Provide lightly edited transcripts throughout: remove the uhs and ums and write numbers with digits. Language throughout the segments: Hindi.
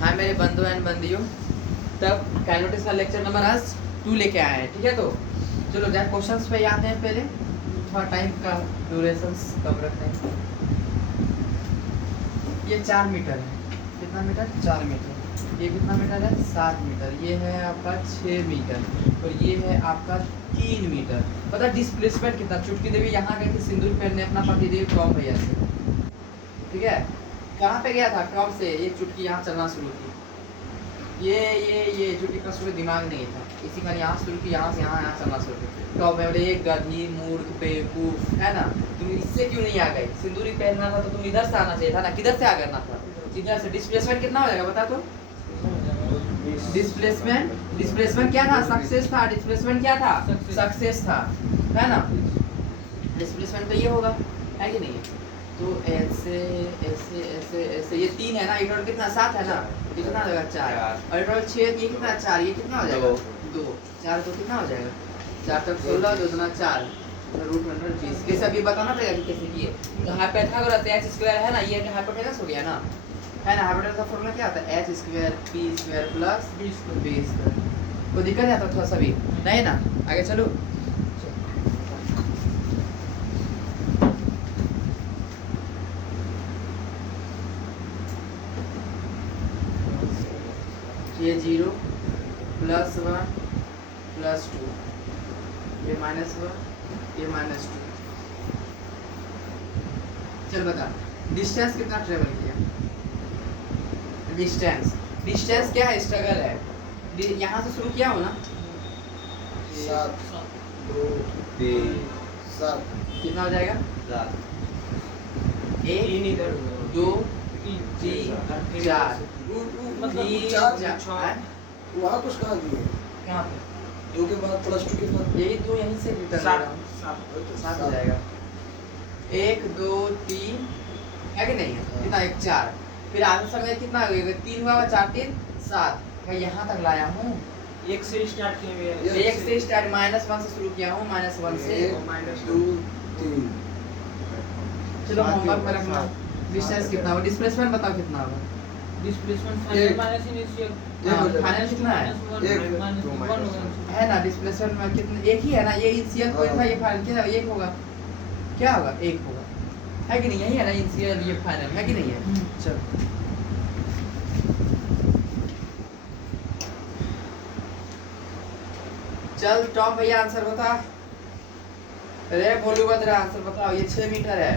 हाँ मेरे बंधु एंड बंदियों, तब काइनेटिक्स का लेक्चर नंबर आज 2 लेके आए हैं। ठीक है, तो चलो जाए क्वेश्चंस पे आते हैं। पहले थोड़ा टाइम का ड्यूरेशंस कम रखते हैं। ये 4 मीटर है। कितना मीटर? 4 मीटर। ये कितना मीटर है? 7 मीटर। ये है आपका 6 मीटर और ये है आपका 3 मीटर। पता डिस्प्लेसमेंट कितना? चुटकी देवी यहाँ गई थी सिंदूर पहनने अपना पतिदेव टॉम भैया से। ठीक है, कहाँ पे गया था? टॉम से। ये चुटकी यहाँ चलना शुरू की। ये चुटकी का शुरू दिमाग नहीं था, इसी का यहाँ शुरू की, यहाँ से यहाँ चलना शुरू की। टॉम बोले एक गधी मूर्ख बेवकूफ है ना, तुम इससे क्यों नहीं आ गए? सिंदूरी पहनना था तो तुम इधर से आना चाहिए था ना, किधर से आ करना था? इधर से। डिस्प्लेसमेंट कितना हो जाएगा बता तो? डिस्प्लेसमेंट क्या था? सक्सेस था। डिस्प्लेसमेंट क्या था? सक्सेस था, है ना। डिस्प्लेसमेंट तो ये होगा, है कि नहीं? तो ऐसे ऐसे ऐसे ऐसे ये 3 है ना, ये टोटल कितना? 7 है ना, कितना हो जाएगा? 4। और टोटल 6, ये कितना? 4। ये कितना हो जाएगा? 2। 4 तो कितना हो जाएगा? 4 तक 16, 2 गुना 4 √120। कैसे अभी बताना पड़ेगा कि कैसे किए। तो हाइपोथेनस h स्क्वायर है ना, ये हाइपोथेनस हो गया ना, है ना। हाइपोथेनस का फॉर्मूला क्या आता है? h square p square plus b square. कोई दिक्कत है तो थोड़ा सा भी नहीं ना, आगे चलो। ये 0 +1 +2, ये -1 ये -2। चल बता डिस्टेंस कितना ट्रेवल किया? डिस्टेंस क्या है? स्ट्रगल है। यहाँ से शुरू किया हो ना, 7 2 3 7 कितना हो जाएगा? 1 2 3 4 मतलब 4 वहाँ कुछ कहाँ दिए? कहाँ पे? 2 के बाद +2 के बाद यही 2 यहीं से रिटर्न 7 हो जाएगा। 1 2 3 है कि नहीं? कितना? 1 4। फिर आधे समय कितना हो गया? 3 हुआ, 4 3 7। मैं यहाँ तक लाया हूँ। 1 से स्टार्ट किए हुए हैं। 1 से स्टार्ट -1 से शुरू किया हूँ, -1 से 2 3। चलो होमवर्क में रखना। डिस्टेंस कितना होगा? डिस्प्लेसमेंट बताओ कितना होगा? Displacement final minus initial final कितना है? है ना। डिस्प्लेसमेंट में कितना? एक ही है ना, ये इनिशियल कोई था, ये फाइनल क्या? एक होगा। क्या होगा? एक होगा, है कि नहीं? यही है ना इनिशियल, ये फाइनल, है कि नहीं है? चलो चल टॉम भैया आंसर बता। अरे बोलू बदरा आंसर बताओ। ये 6 मीटर है,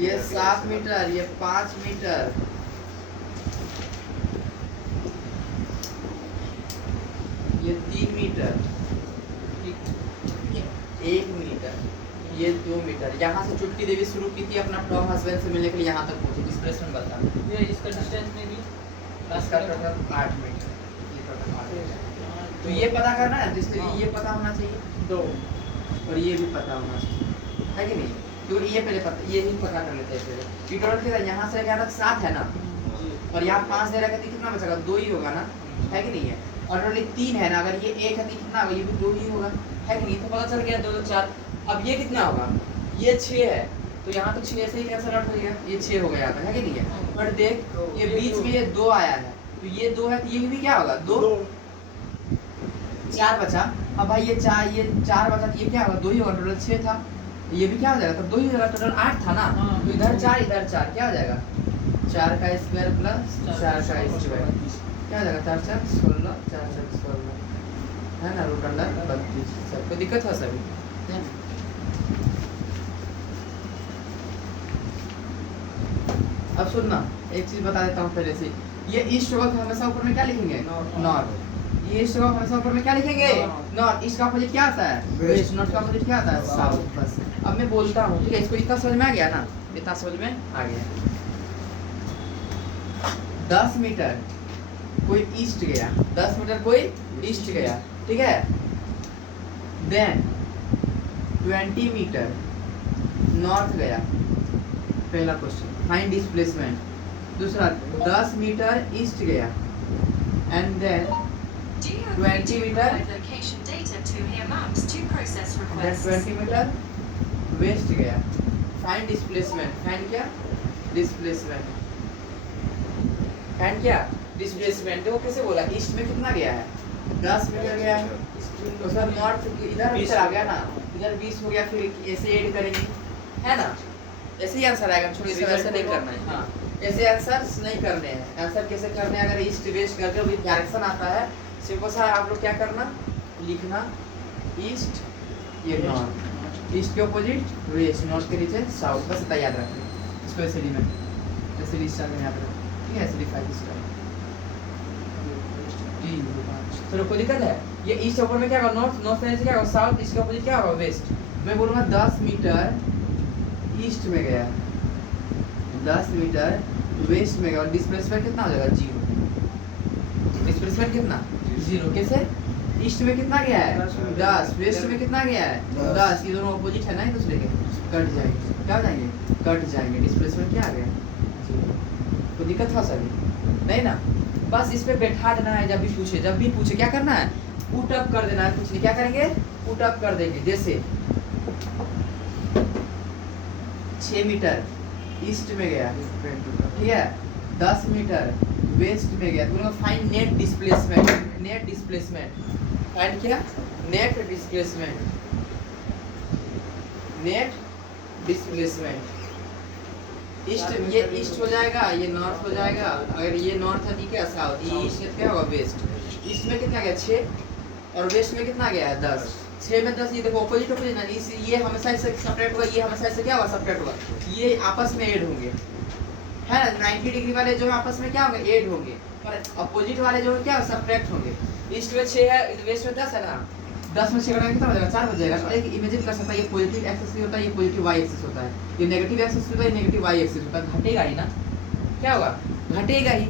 ये 7 मीटर, ये 5 मीटर, ये 3 मीटर, 1 मीटर, ये 2 मीटर। यहाँ से चुटकी देवी शुरू की थी अपना टॉम हस्बैंड से मिलने के लिए, यहाँ तक पहुंची। डिस्प्लेसमेंट बता। ये इसका डिस्टेंस में भी इसका टोटल 8 मीटर। ये टोटल 8 मीटर। तो ये पता करना है, इसलिए ये पता होना चाहिए 2 और ये भी पता होना चाहिए, है कि नहीं? तो ये पहले पता, ये ही पता कर लेते हैं पहले। ये टोटल कितना? यहाँ से क्या था? 7 है ना, और यहाँ 5 दे रखा है, कितना बचेगा? 2 ही होगा ना, है कि नहीं है? और टोटल 3 है ना, अगर ये 1 है तो कितना होगा? ये भी 2 ही होगा, है कि नहीं? तो पता चल गया 2 2 4। अब ये कितना होगा? ये 6 है, तो यहाँ तो 6 से ही कैंसिल आउट हो गया, ये 6 हो गया था, है कि नहीं है? बट देख ये बीच में ये 2 आया है, तो ये 2 है, तो ये भी क्या होगा? 2 4 बचा। अब भाई ये 4 बचा, तो ये क्या होगा? 2 ही होगा। टोटल 6 था, ये भी क्या हो जाएगा? तब 2 ही हो जाएगा। टोटल 8 था ना, तो इधर 4 इधर 4 क्या हो जाएगा? 4 का स्क्वायर प्लस 4 का स्क्वायर क्या हो जाएगा? 4 4 16, 4 4 16, है ना, √32। सबको दिक्कत है सभी? अब सुनना, एक चीज बता देता हूँ पहले से। ये ईस्ट होगा तो हमेशा ऊपर में क्या लिखेंगे? नॉर्थ। ये ईस्ट होगा हमेशा ऊपर में क्या लिखेंगे? नॉर्थ। ईस्ट का अपोजिट क्या आता है? वेस्ट। नॉर्थ का अपोजिट क्या आता है? साउथ। बस अब मैं बोलता हूँ, ठीक है? इसको इतना समझ में आ गया ना? इतना समझ में आ गया। 10 मीटर कोई ईस्ट गया, 10 मीटर कोई ईस्ट गया, ठीक है? देन 20 मीटर नॉर्थ गया। पहला क्वेश्चन, फाइंड डिस्प्लेसमेंट। दूसरा 10 मीटर ईस्ट गया, and then 20 metre, then 20 metre west गया। Find displacement. फाइंड क्या? डिस्प्लेसमेंट। फाइंड क्या? डिस्प्लेसमेंट देखो कैसे बोला, ईस्ट में कितना गया है 10 मीटर गया है, तो सर नॉर्थ इधर भी चला गया ना, इधर 20 हो गया, फिर ऐसे ऐड करेंगे है ना, ऐसे ही आंसर आएगा। छोड़िए इसको ऐसे नहीं करना है, हाँ ऐसे आंसर नहीं करने हैं। आंसर कैसे करने हैं, अगर ईस्ट वेस्ट करके भी डायरेक्शन आता है, सिंपल सा आप लोग क्या करना, लिखना ईस्ट ये नॉर्थ, ईस्ट के अपोजिट वेस्ट, नॉर्थ के नीचे साउथ, बस इतना याद रखना इसको। ऐसे डी में ऐसे डी स्टार में याद रखना, ठीक है, ऐसे डी 5 स्टार। चलो कोई दिक्कत है, ये ईस्ट ऊपर में क्या होगा नॉर्थ, नॉर्थ से क्या होगा साउथ, इसके अपोजिट क्या होगा वेस्ट। मैं बोलूँगा 10 मीटर ईस्ट में गया, 10 मीटर वेस्ट में गया, और डिस्प्लेसमेंट कितना हो जाएगा 0। डिस्प्लेसमेंट कितना 0, कैसे ईस्ट में कितना गया है 10, वेस्ट में कितना गया है 10, ये दोनों अपोजिट है ना एक दूसरे के, कट जाएंगे, क्या हो जाएंगे कट जाएंगे, डिस्प्लेसमेंट क्या आ गया 0। कोई दिक्कत था सर नहीं ना, बस इस पे बैठा देना है, जब भी पूछे क्या करना है, पुट अप कर देना है, कुछ नहीं क्या करेंगे पुट अप कर देंगे। जैसे 6 मीटर ईस्ट में गया, ठीक है, 10 मीटर वेस्ट में गया, तो find net displacement, net displacement find क्या, net displacement, net displacement. East ये ईस्ट हो जाएगा, ये नॉर्थ हो जाएगा, अगर ये नॉर्थ है ठीक है, साउथ, ये ईस्ट है क्या होगा वेस्ट। ईस्ट में कितना गया 6 और वेस्ट में कितना गया है 10, 6 में 10, ये देखो अपोजिट अपोजिट ना, ये हमेशा इससे सेपरेट होगा, ये हमेशा इससे क्या होगा सेपरेट होगा, ये आपस में ऐड होंगे है ना, 90 डिग्री वाले जो आपस में क्या होंगे ऐड होंगे, पर अपोजिट वाले जो क्या सेपरेट होंगे। ईस्ट में 6 है, वेस्ट में 10 है ना, 10 में 6 घटाएंगे कितना हो जाएगा 4 हो जाएगा। तो एक इमेजिन कर सकता है, ये पॉजिटिव एक्सिस भी होता है, ये पॉजिटिव वाई एक्सिस होता है, ये नेगेटिव एक्सिस भी होता है, ये नेगेटिव वाई एक्सिस होता है, घटेगा ही ना, क्या होगा घटेगा ही,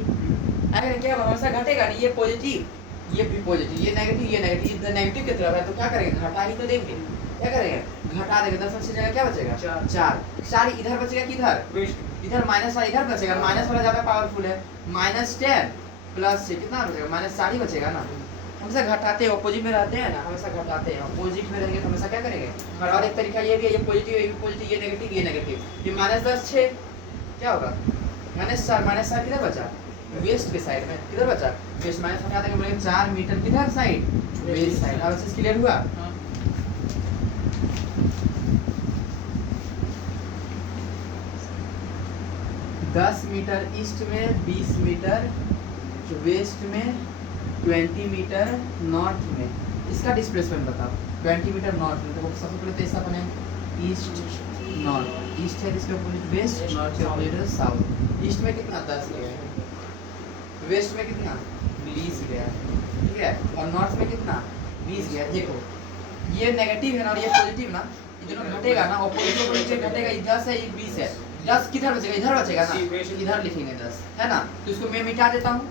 अगर क्या होगा हमेशा घटेगा नहीं, ये पॉजिटिव ये भी पॉजिटिव, ये नेगेटिव नेगेटिव की तरफ है, तो क्या करेंगे घटा ही तो देंगे, क्या करेंगे घटा देंगे, 10 में 6 जगह क्या बचेगा 4 इधर बचेगा, किधर इधर माइनस वाला इधर बचेगा, माइनस वाला ज्यादा पावरफुल है, -10 प्लस से कितना बचेगा -4 ही बचेगा ना। हमेशा घटाते हैं, ऑपोजिट में रहते हैं ना, हमेशा घटाते हैं, ऑपोजिट में रहेंगे तो हमेशा क्या करेंगे। और एक तरीका ये भी है, ये पॉजिटिव ये पॉजिटिव, ये नेगेटिव ये नेगेटिव, ये -10 6 क्या होगा -4 किधर बचा वेस्ट के साइड में, किधर बचा वेस्ट, माइनस हटा देंगे, बोलेंगे 4 मीटर किधर साइड वेस्ट साइड। अब इससे क्लियर हुआ, दस मीटर ईस्ट में, 20 मीटर वेस्ट में, 20 मीटर नॉर्थ में, इसका डिस्प्लेसमेंट बताओ 20 मीटर नॉर्थ में। तो सबसे पहले तो ऐसा बने ईस्ट नॉर्थ, ईस्ट है इसके अपोजिट वेस्ट, नॉर्थ के अपोजिट साउथ। ईस्ट में कितना 10 गया है, वेस्ट में कितना 20 गया है, ठीक है, और नॉर्थ में कितना 20 गया। देखो ये नेगेटिव है ना और ये पॉजिटिव ना, ये दोनों घटेगा ना, ऑपोजिट घटेगा, ये 10 है ये 20 है, 10 किधर बचेगा इधर बचेगा ना, इधर लिखेंगे 10 है ना, तो इसको मैं मिटा देता हूँ,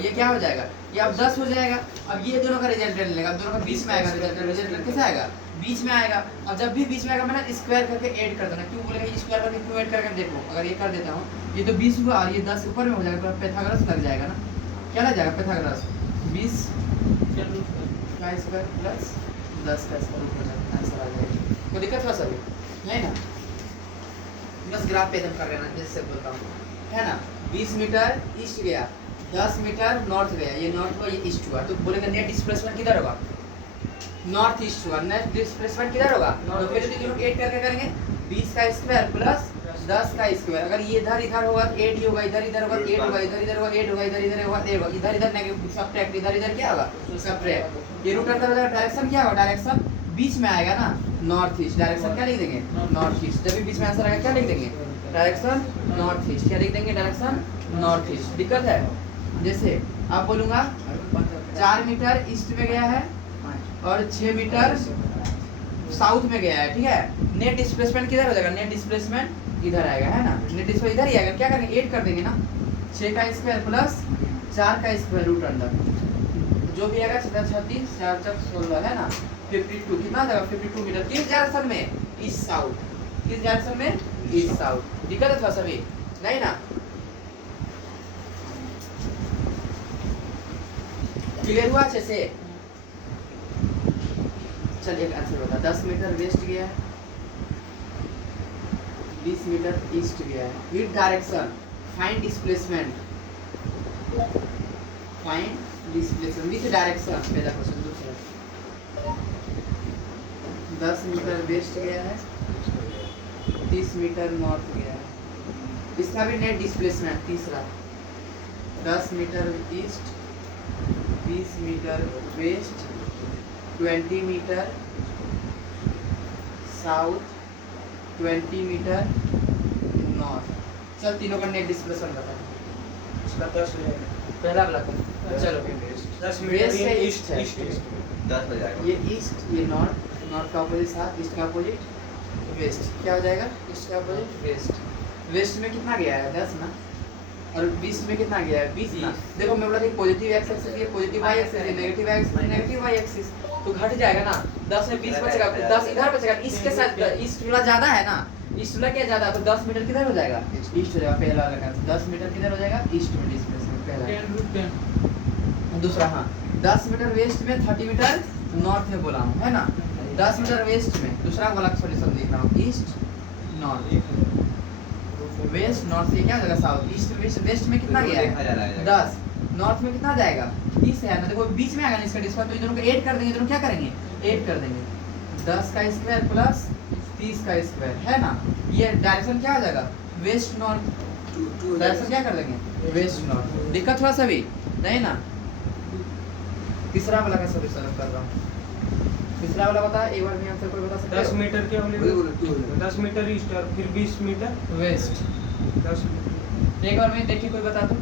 ये क्या हो जाएगा ये अब 10 हो जाएगा। अब ये दोनों का रिजल्टेंट लेगा, दोनों का 20 में आएगा, रिजल्टेंट कैसे आएगा 20 में आएगा। अब जब भी 20 में आएगा मैंने स्क्वायर करके ऐड कर देना, क्यों बोलेगा स्क्वायर करके क्यों ऐड करके, देखो अगर ये कर देता हूँ, ये तो 20 हुआ और ये 10 ऊपर में हो जाएगा, तो पाइथागोरस लग जाएगा ना, क्या लग जाएगा पाइथागोरस 20 का स्क्वायर प्लस 10 का स्क्वायर ऊपर जाएगा, आंसर आ जाएगा। कोई दिक्कत हुआ सभी नहीं ना, बस ग्राफ पे एकदम कर लेना जैसे बोलता हूँ है ना। 20 मीटर ईस्ट गया, 10 मीटर नॉर्थ गया, ये नॉर्थ हुआ ये ईस्ट हुआ, तो बोलेंगे नेट डिस्प्लेसमेंट किधर होगा नॉर्थ ईस्ट हुआ, नेट डिस्प्लेसमेंट किधर होगा, तो फिर तो ऐड करके करेंगे 20 का स्क्वायर प्लस 10 का स्क्वायर, अगर ये इधर इधर होगा 8 ही होगा, इधर इधर होगा 8 होगा, इधर इधर होगा 8 होगा, इधर इधर होगा 8 होगा, इधर इधर नेगेटिव सब्ट्रैक्ट, इधर इधर क्या होगा सब्ट्रैक्ट, ये रूट अंदर डायरेक्शन क्या होगा, डायरेक्शन बीच में आएगा ना नॉर्थ ईस्ट, डायरेक्शन क्या लिख देंगे नॉर्थ ईस्ट, जब भी बीच में आंसर आएगा क्या लिख देंगे डायरेक्शन नॉर्थ ईस्ट, क्या लिख देंगे डायरेक्शन नॉर्थ ईस्ट। दिक्कत है, जैसे आप बोलूँगा 4 मीटर ईस्ट में गया है और 6 मीटर साउथ में गया है, ठीक है, नेट डिस्प्लेसमेंट किधर हो जाएगा, नेट डिस्प्लेसमेंट इधर आएगा है ना, नेट डिस्प्लेसमेंट इधर ही आएगा, क्या करेंगे ऐड कर देंगे ना, 6 का स्क्वायर प्लस 4 का स्क्वायर रूट अंडर, जो भी आएगा 36 4 4 16 है ना, 52 कितना जाएगा 52 मीटर, किस डायरेक्शन में ईस्ट साउथ, किस डायरेक्शन में ईस्ट साउथ। दिक्कत है थोड़ा सभी नहीं ना, क्लियर हुआ अच्छे से। चलिए एक आंसर बता, 10 मीटर वेस्ट गया है, 20 मीटर ईस्ट गया है, with direction find displacement find displacement with direction. पहला क्वेश्चन। दूसरा 10 मीटर वेस्ट गया है, 30 मीटर नॉर्थ गया है, इसका भी नेट डिस्प्लेसमेंट। तीसरा 10 metre east, 20 metre west, 20 meter south, 20 metre north. चल तीनों का नेट डिस्प्लेसमेंट बता। इसका 10 हो जाएगा। पहला वाला कौन? चलो 10 वेस्ट मीटर है, ये ईस्ट है। 10 हो जाएगा। ये ईस्ट, ये नॉर्थ, नॉर्थ का अपोजिट साउथ, ईस्ट का अपोजिट वेस्ट। क्या हो जाएगा? ईस्ट का अपोजिट वेस्ट। वेस्ट में कितना गया है? 10 ना। और 20 में कितना गया है? 20 ना। देखो मैं बोला था पॉजिटिव एक्स एक्सिस ये पॉजिटिव वाई एक्सिस है, negative X negative Y axis, तो घट जाएगा ना। 10 में 20 बचेगा, फिर 10 इधर बचेगा। इसके साथ ईस्ट वाला ज्यादा है ना, ईस्ट वाला क्या ज्यादा, तो 10 मीटर किधर हो जाएगा? ईस्ट हो जाएगा। पहला वाला का 10 मीटर किधर हो जाएगा? ईस्ट में डिस्प्लेसमेंट पहला। 10 दूसरा हाँ 10 मीटर वेस्ट में 30 मीटर नॉर्थ में बोला हूँ, है ना। 10 मीटर वेस्ट में दूसरा वाला सॉल्यूशन देख रहा हूँ, ईस्ट नॉर्थ, वेस्ट नॉर्थ। ये क्या हो जाएगा? साउथ। ईस्ट वेस्ट में कितना गया है? 10। नॉर्थ में कितना जाएगा? 30 है ना। देखो बीच में आएगा ना इसका डिस्प्लेसमेंट, तो इन दोनों को ऐड कर देंगे। दोनों क्या करेंगे? ऐड कर देंगे। 10 का स्क्वायर प्लस 30 का स्क्वायर, है ना। ये डायरेक्शन क्या हो जाएगा? West north. डायरेक्शन क्या कर देंगे? West north. दिक्कत थोड़ा सा भी नहीं ना। तीसरा वाला का सॉल्यूशन कर रहा हूँ। तीसरा वाला बता, एक बार में आंसर कोई बता सकते 10 हो? मीटर क्या बोले? 10 मीटर ईस्ट और फिर 20 मीटर वेस्ट। 10 एक बार में देखिए कोई बता दो।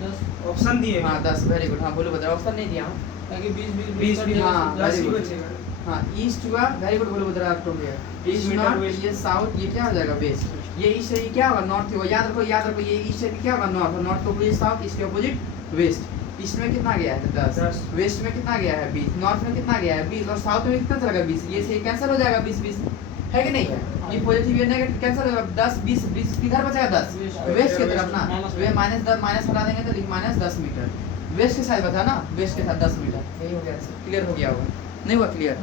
10 ऑप्शन दिए। हाँ 10, वेरी गुड। हाँ बोलो बता, ऑप्शन नहीं दिया हूँ। ताकि 20 हाँ, 10 ही very good. बचेगा। हाँ ईस्ट हुआ, वेरी गुड। बोलो बता आपको भैया। East meter north, west. ये साउथ, ये क्या हो जाएगा? वेस्ट। ये ईस्ट है, ये क्या होगा? नॉर्थ होगा। याद रखो याद रखो, ये ईस्ट है, क्या होगा? नॉर्थ। और नॉर्थ के अपोजिट साउथ, ईस्ट के अपोजिट वेस्ट। ईस्ट में कितना गया है? 10। वेस्ट में कितना गया है? 20। नॉर्थ में कितना गया है? 20। और साउथ में कितना चलेगा? 20। ये से कैंसिल हो जाएगा 20 है कि नहीं है? ये पॉजिटिव ये नेगेटिव कैंसिल हो जाएगा। 10 20 किधर बचेगा? 10 वेस्ट की तरफ ना। वे माइनस 10 माइनस हटा देंगे तो लिख माइनस 10 मीटर। वेस्ट के साथ बता ना, वेस्ट के साथ 10 मीटर। यही हो गया, क्लियर हो गया होगा। नहीं हुआ क्लियर?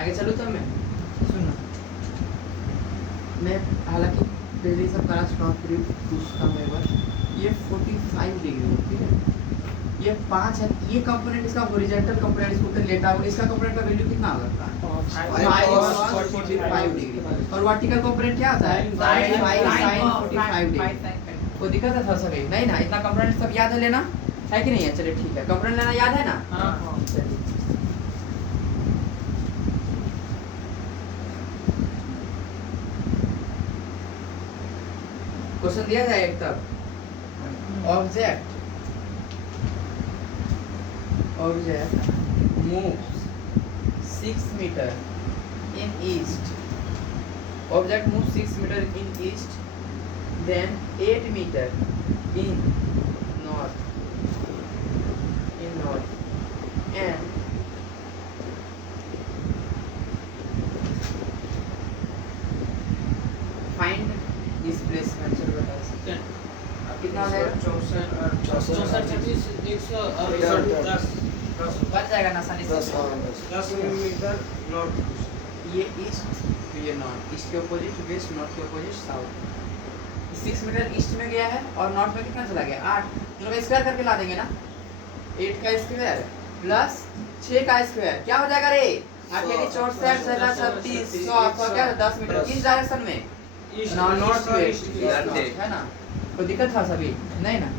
आगे चलूँ तब मैं सुनो। मैं हालांकि पहले सब करा चुका हूँ, फिर पूछता हूँ एक बार। ये 45 डिग्री है, ठीक है। ये 5 है। ये कंपोनेंट इसका हॉरिजॉन्टल कंपोनेंट इसको ऊपर लेटा होगा। इसका कंपोनेंट का वैल्यू कितना होगा? 5 डिग्री। और वर्टिकल कंपोनेंट क्या आता है? 45 डिग्री। कोई दिक्कत है? थोड़ा सा नहीं ना। इतना कंपोनेंट सब याद है लेना, है कि नहीं है? चलिए ठीक है, कंपोनेंट लेना याद है ना। हाँ चलिए क्वेश्चन दिया जाए एक तब। Object moves 6 meter in east. Object moves 6 meter in east, then 8 meter in north, and find displacement. चलो बता सकते हैं कितना हो जाएगा? 64 26 110 बच जाएगा ना आसानी से। 10 मीटर नॉर्थ। ये ईस्ट, ये नॉर्थ। ईस्ट के अपोजिट वेस्ट, नॉर्थ के अपोजिट साउथ। 6 मीटर ईस्ट में गया है और नॉर्थ में कितना चला गया? 8। दोनों का स्क्वायर करके ला देंगे ना। 8 का स्क्वायर प्लस 6 का स्क्वायर क्या हो जाएगा रे? 8 यानी 64 6 36 100 क्या 10 मीटर किस डायरेक्शन में? ईस्ट नॉर्थ और वेस्ट, ईस्ट है ना। कोई दिक्कत था सभी? नहीं ना।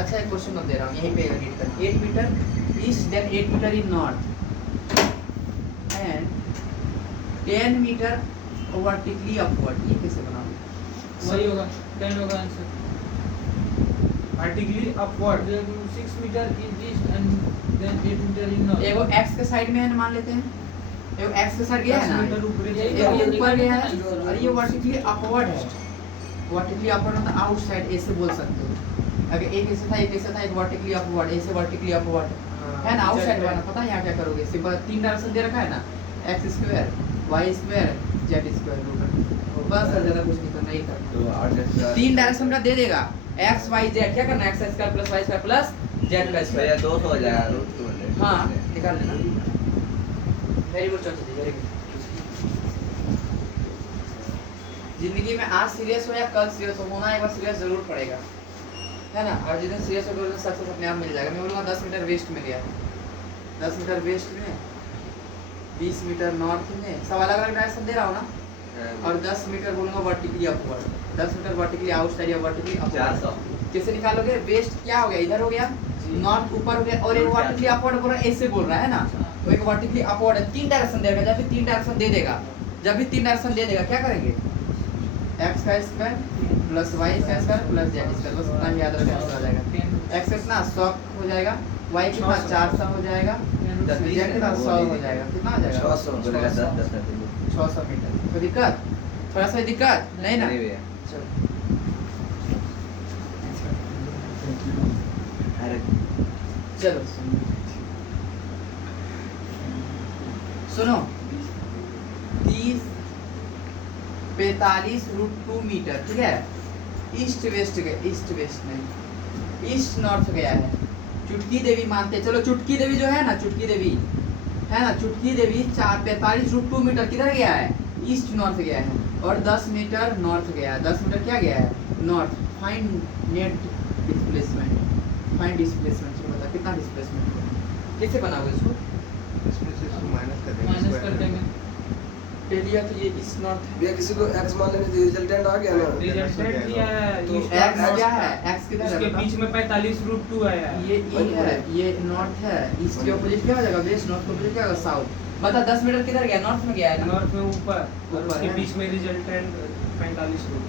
अच्छा एक क्वेश्चन मैं दे रहा हूँ, यहीं पे रीड कर। 8 meter east, then 8 meter in north and 10 metre vertically upward. ये कैसे बनाऊँ? वही होगा 10 होगा answer. Vertically upward 6 meter in east and then 8 meter in north. एगो एक्स के साइड में है ना, मान लेते हैं। एगो एक्स के साइड गया है 10 ना, मीटर ऊपर एगो ऊपर गया है और ये वर्टिकली अपवर्ड है। वर्टिकली अपवर्ड मतलब आउटसाइड ऐसे बोल सकते हो। अगर एक ऐसे था, एक ऐसे था, एक वर्टिकली अपवर्ड, ऐसे वर्टिकली अपवर्ड है ना। आउटसाइड वाला पता है यहाँ क्या करोगे? सिंपल 3 डायरेक्शन दे रखा है ना, X square, Y square, Z square. बस और ज्यादा कुछ नहीं करना, ही करना। तो 8 3 डायरेक्शन का दे देगा, एक्स वाई जेड क्या करना है, X square plus Y square plus Z का भैया स्क्वायर। 200 हो जाएगा रूट 200। हाँ निकाल लेना। वेरी गुड चौथी जी, वेरी गुड। जिंदगी में आज सीरियस हो या कल सीरियस हो, होना एक बार सीरियस जरूर पड़ेगा, है ना। और जितने सीरियस हो उतना सक्सेस अपने आप मिल जाएगा। मैं बोलूँगा 10 मीटर वेस्ट में गया, 10 मीटर वेस्ट में, 20 मीटर नॉर्थ में, सब अलग अलग डायरेक्शन दे रहा हूँ ना। और 10 मीटर बोलूँगा vertically upward, 10 metre vertically outside या वर्टिकली अपवर्ड। 400। कैसे निकालोगे? वेस्ट क्या हो गया, इधर हो गया, नॉर्थ ऊपर हो गया, और एक वर्टिकली अपवर्ड बोल रहा है, ऐसे बोल रहा है ना। तो एक वर्टिकली अपवर्ड है, 3 डायरेक्शन देगा। जब भी 3 डायरेक्शन दे देगा, जब भी 3 डायरेक्शन दे देगा क्या करेंगे, एक्स का स्क्वायर प्लस वाई का स्क्वायर प्लस जेड स्क्वायर, बस इतना ही याद रखना हो जाएगा। एक्स कितना 100 हो जाएगा, वाई कितना 400 हो जाएगा, जेड कितना 100 हो जाएगा, कितना हो जाएगा 600 मीटर। कोई दिक्कत, थोड़ा सा दिक्कत नहीं ना। नहीं भैया। चलो अरे चलो सुनो, 30 45 रूट 2 मीटर, ठीक है। ईस्ट वेस्ट गया, ईस्ट वेस्ट नहीं, ईस्ट नॉर्थ गया है। चुटकी देवी मानते, चलो चुटकी देवी जो है ना, चुटकी देवी है ना, चुटकी देवी 45 रूट 2 मीटर किधर गया है, ईस्ट नॉर्थ गया है। और 10 मीटर नॉर्थ गया है, 10 मीटर क्या गया है, north. Find net displacement, find displacement से बता कितना डिस्प्लेसमेंट, कैसे बनाओगे इसको, इसमें से इसको माइनस कर माइनस कर देंगे। देंगे। पहले तो ये ईस्ट नॉर्थ है। भैया किसी को एक्स मान लेने दीजिए, रिजल्टेंट आ गया ना। रिजल्टेंट दिया है तो ईस्ट एक्स नॉर्थ। क्या है, एक्स किधर है उसके बता? बीच में 45 रूट 2 आया है। ये है, ये नॉर्थ है। ईस्ट के ऑपोजिट क्या हो जाएगा, वेस्ट। नॉर्थ के ऑपोजिट क्या होगा, साउथ। बता 10 मीटर किधर गया, नॉर्थ में गया है ना। नॉर्थ में ऊपर और ऊपर उसके है। बीच में रिजल्टेंट 45 रूट।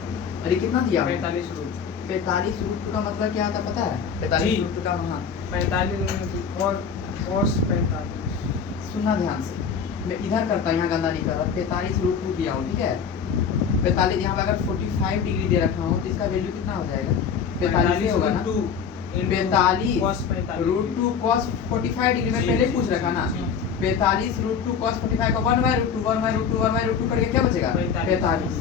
अरे कितना दिया, 45 रूट। 45 रूट का मतलब क्या होता है पता है, 45 जी। रूट का वहाँ 45 और cos 45। सुनना ध्यान से, मैं इधर करता यहाँ गंदा नहीं कर रहा। 45 रूट 2 दिया हूँ, ठीक है। 45 यहाँ पे अगर 45 डिग्री दे रखा हूँ तो इसका वैल्यू कितना हो जाएगा, 45 ही होगा ना। 45 रूट 2 cos 45 डिग्री में पहले पूछ रखा ना। 45 रूट 2 cos 45 का 1/√2 1/√2 1/√2 करके क्या बचेगा, 45।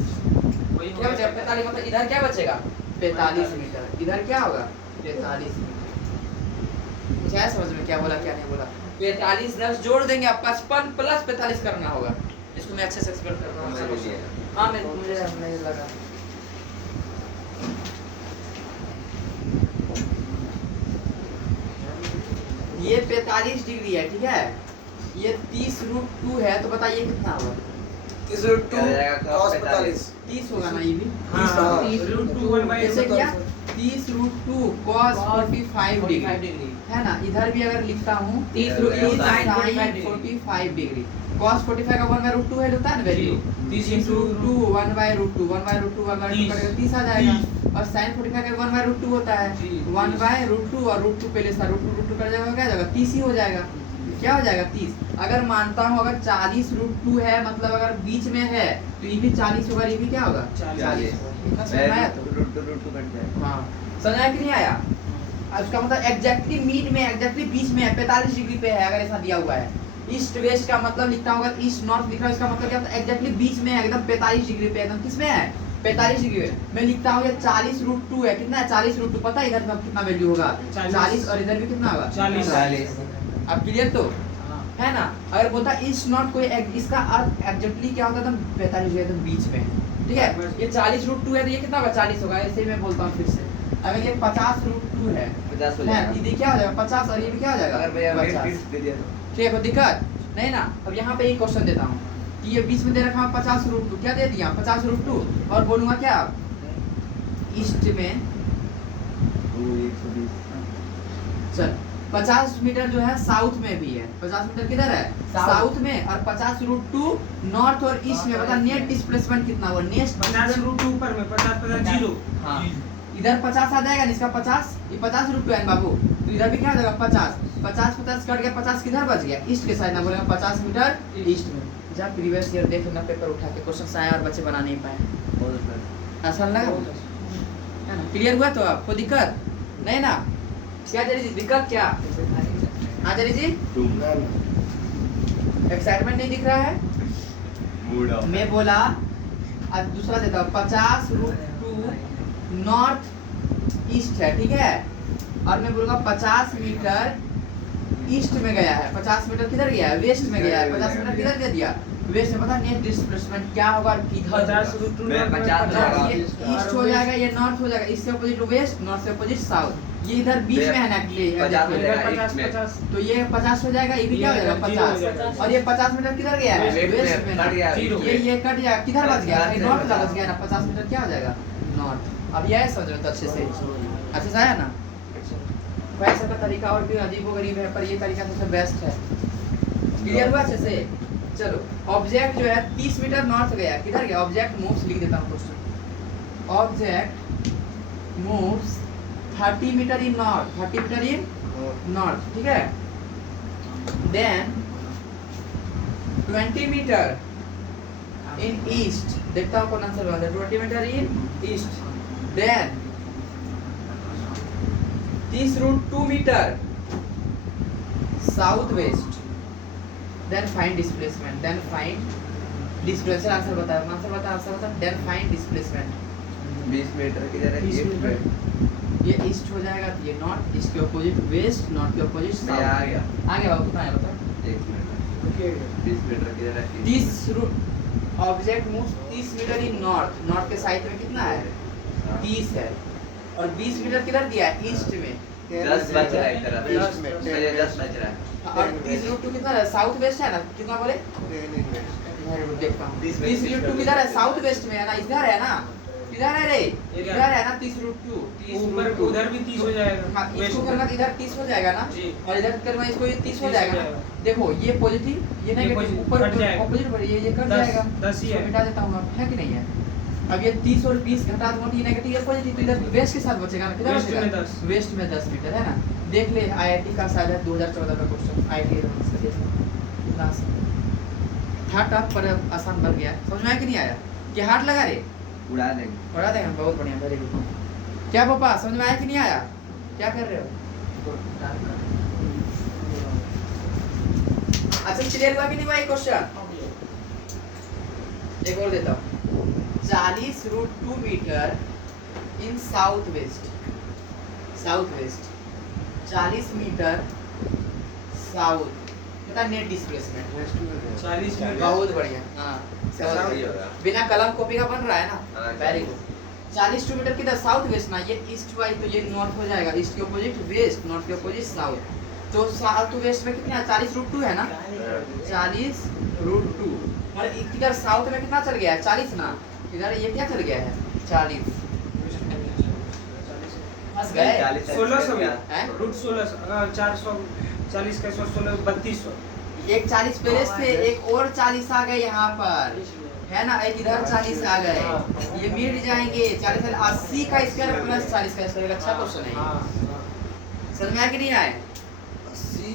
क्या बचेगा 45, मतलब इधर क्या बचेगा 45 मीटर, इधर क्या होगा 45 मीटर। मुझे आया समझ में क्या बोला क्या नहीं बोला। 45 10 जोड़ देंगे, आप 55 प्लस 45 करना होगा। इसको मैं अच्छे से एक्सप्लेन कर रहा हूँ। हाँ मैं मुझे नहीं लगा। ये 45 डिग्री है, ठीक है। ये 30 रूट 2 है, तो बताइए कितना होगा, 30 रूट 2 cos 45। 30 होगा ना ये भी। हाँ। 30 रूट 2 1/2 कैसे किया, 30 रूट 2 cos 45 डिग्री है ना। इधर भी अगर लिखता हूँ 30 तो root 2 sin sin 45 degree. cos 45 का 1/√2 है, होता है ना वैल्यू। 30 रूट 2 1/√2 1/√2 1/√2 करेगा 30 आ जाएगा। और sin 45 का 1/√2 होता है, 1/√2 और √2 पहले से √2 कर जाएगा, क्या जाएगा 30 ही हो जाएगा। क्या हो जाएगा 30। अगर मानता हूँ अगर 40 रूट 2 है, मतलब अगर बीच में है तो ये भी 40 होगा, ये भी क्या होगा 40 होगा। इतना समझ में आया तो रूट 2 कट जाए। हाँ समझ आया कि नहीं आया। अब इसका मतलब एग्जैक्टली मीन में, एग्जैक्टली बीच में है, 45 डिग्री पे है अगर ऐसा दिया हुआ है। ईस्ट वेस्ट का मतलब लिखता हूँ, अगर ईस्ट नॉर्थ लिख रहा है इसका मतलब क्या होता है, एग्जैक्टली बीच में है, एकदम 45 डिग्री पे, एकदम किस में है 45 डिग्री पे। मैं लिखता हूँ ये 40 रूट 2 है, कितना है 40 रूट 2, पता है इधर कितना वैल्यू होगा 40 और इधर भी कितना होगा 40। अब क्लियर तो है ना। अगर बोलता ईस्ट नॉर्थ कोई इसका अर्थ एग्जैक्टली क्या होता है, एकदम 45 डिग्री एकदम बीच में, ठीक है। ये 40 रूट 2 है तो ये कितना होगा 40 होगा। ऐसे ही मैं बोलता हूँ फिर से, अगर ये 50 रूट 2 है 50 हो है, जाएगा। ये क्या हो जाएगा 50 और ये भी क्या हो जाएगा अगर भैया 50। फिक्स दे दिया तो ठीक है, कोई दिक्कत नहीं ना। अब यहाँ पे एक क्वेश्चन देता हूँ कि ये बीच में दे रखा हूँ 50 रूट 2, क्या दे दिया 50 रूट 2, और बोलूँगा क्या ईस्ट में 120। चल 50 मीटर जो है साउथ में भी है, 50 मीटर किधर है साउथ में, और 50 रूट 2 नॉर्थ और ईस्ट में। बता नेट डिस्प्लेसमेंट कितना हुआ, नेट 50 रूट 2 ऊपर में 50 50 0। हाँ इधर 50 आ जाएगा, इसका 50, ये 50 रूट 2 है बाबू, तो इधर भी क्या हो जाएगा 50 50 कट गया, 50 किधर बच गया ईस्ट के साइड ना, बोलेगा 50 मीटर ईस्ट में। जा प्रीवियस ईयर देख लेना पेपर उठा के, क्वेश्चन आए और बच्चे बना नहीं पाए। आसान लगा है ना, क्लियर हुआ तो आपको दिक्कत नहीं ना। क्या जरी जी दिक्कत क्या, हाँ जरी जी एक्साइटमेंट नहीं दिख रहा है। Mood off. मैं बोला आज दूसरा देता हूँ 50 रूट 2 नॉर्थ ईस्ट है, ठीक है, और मैं बोलूंगा 50 मीटर ईस्ट में गया है, 50 मीटर किधर गया है, वेस्ट में गया है, 50 मीटर किधर दे दिया, वेस्ट में। पता नेट डिस्प्लेसमेंट क्या होगा, किधर 50 मैं 50 ये ईस्ट हो जाएगा, ये नॉर्थ हो जाएगा, इससे अपोजिट वेस्ट, नॉर्थ से अपोजिट साउथ, ये इधर बीच में है ना, 50 हो जाएगा 50 में। 50 तो ये 50 हो जाएगा, ये भी क्या हो जाएगा 50, और ये 50 मीटर किधर गया है, वेस्ट वेस्ट में में ना। कट गया, जीरो। ये कट जाएगा, किधर बच गया, नॉर्थ नॉर्थ में बच गया ना, 50 मीटर क्या हो जाएगा, नॉर्थ। अब ये है, समझ रहे हो तो अच्छे से आया ना। वैसे का तरीका और भी अजीब गरीब है, पर ये तरीका सबसे बेस्ट है। क्लियर हुआ अच्छे से। चलो, ऑब्जेक्ट जो है 30 मीटर नॉर्थ गया, किधर गया, ऑब्जेक्ट मूव्स, लिख देता हूँ question, object moves 30 metre in north, 30 metre in north, ठीक है, देन 20 मीटर इन ईस्ट, देखता हूँ कौन आंसर बना है, 20 metre in east, then 30√2 metre south west, then find displacement, then find displacement, answer बता, देन फाइंड डिस्प्लेसमेंट। 20 मीटर किधर है, 20 ईस्ट में। ये ईस्ट हो जाएगा, ये नॉर्थ, इसके अपोजिट वेस्ट, नॉर्थ के अपोजिट मैं साउथ। आ गया। आगे बाबू कितना है बता। 1 मिनट। 20 मीटर किधर है, 30 object moves 30 metre in north, north के साइड में कितना है, 30 है, और 20 मीटर किधर दिया है, ईस्ट में, 10 बच रहा है इधर, वेस्ट में, मेरे 10 बच रहा है। और 30√2 कितना है, साउथ वेस्ट है ना, कितना बोले, देखता हूँ 30√2 किधर है, साउथ वेस्ट में है ना, इधर है ना, किधर है रे, इधर है ना 30√2, ऊपर उधर भी 30 हो जाएगा, हाँ, इसको करना इधर 30 हो जाएगा ना, जी। और इधर करना इसको ये 30 हो 30 जाएगा हो ना। जाएगा। देखो ये पॉजिटिव, ये नेगेटिव, positive, ऊपर कट जाएगा। ऑपोजिट पर ये कट 10 जाएगा, 10 ही इसको है। मिटा देता हूँ अब, है कि नहीं है। अब ये 30 और 20 घटा दो, ये नेगेटिव, ये पॉजिटिव, तो इधर वेस्ट के साथ बचेगा ना, किधर वेस्ट में बचेगा, 10। वेस्ट में 10 मीटर है ना। देख ले, आईआईटी का शायद है 2014 का क्वेश्चन, आईआईटी का देख लास्ट था, टफ पर आसान बन गया, समझ में आया कि नहीं आया, कि हार्ड लगा रे, उड़ा देंगे। उड़ा देगा, बहुत बढ़िया, वेरी गुड। क्या पापा समझ में आया कि नहीं आया, क्या कर रहे हो, अच्छा क्लियर हुआ कि नहीं हुआ ये क्वेश्चन। एक और देता हूँ, 40√2 मीटर इन साउथ वेस्ट, 40 मीटर साउथ, बता नेट डिस्प्लेसमेंट, 40 मीटर बहुत बढ़िया, हाँ सही होगा। बिना कलम कॉपी का बन रहा है ना, हाँ, वेरी गुड। 40 मीटर किधर, साउथ वेस्ट ना, ये ईस्ट वाई, तो ये नॉर्थ हो जाएगा, ईस्ट के अपोजिट वेस्ट, नॉर्थ के अपोजिट साउथ, तो साउथ वेस्ट में कितना, 40√2 है ना, 40√2, और इधर साउथ में कितना चल गया है, 40 ना, इधर ये क्या चल गया है, 40 फंस गए, 1600 हैं? रूट 1600 440 का 16 3200 एक 40 पहले से एक और 40 आ गए यहाँ पर, है ना, एक इधर 40 आ गए, ये मिट जाएंगे 40 80 का स्क्वायर प्लस 40 का स्क्वायर, अच्छा क्वेश्चन है ये। समझ में आया कि नहीं आया, 80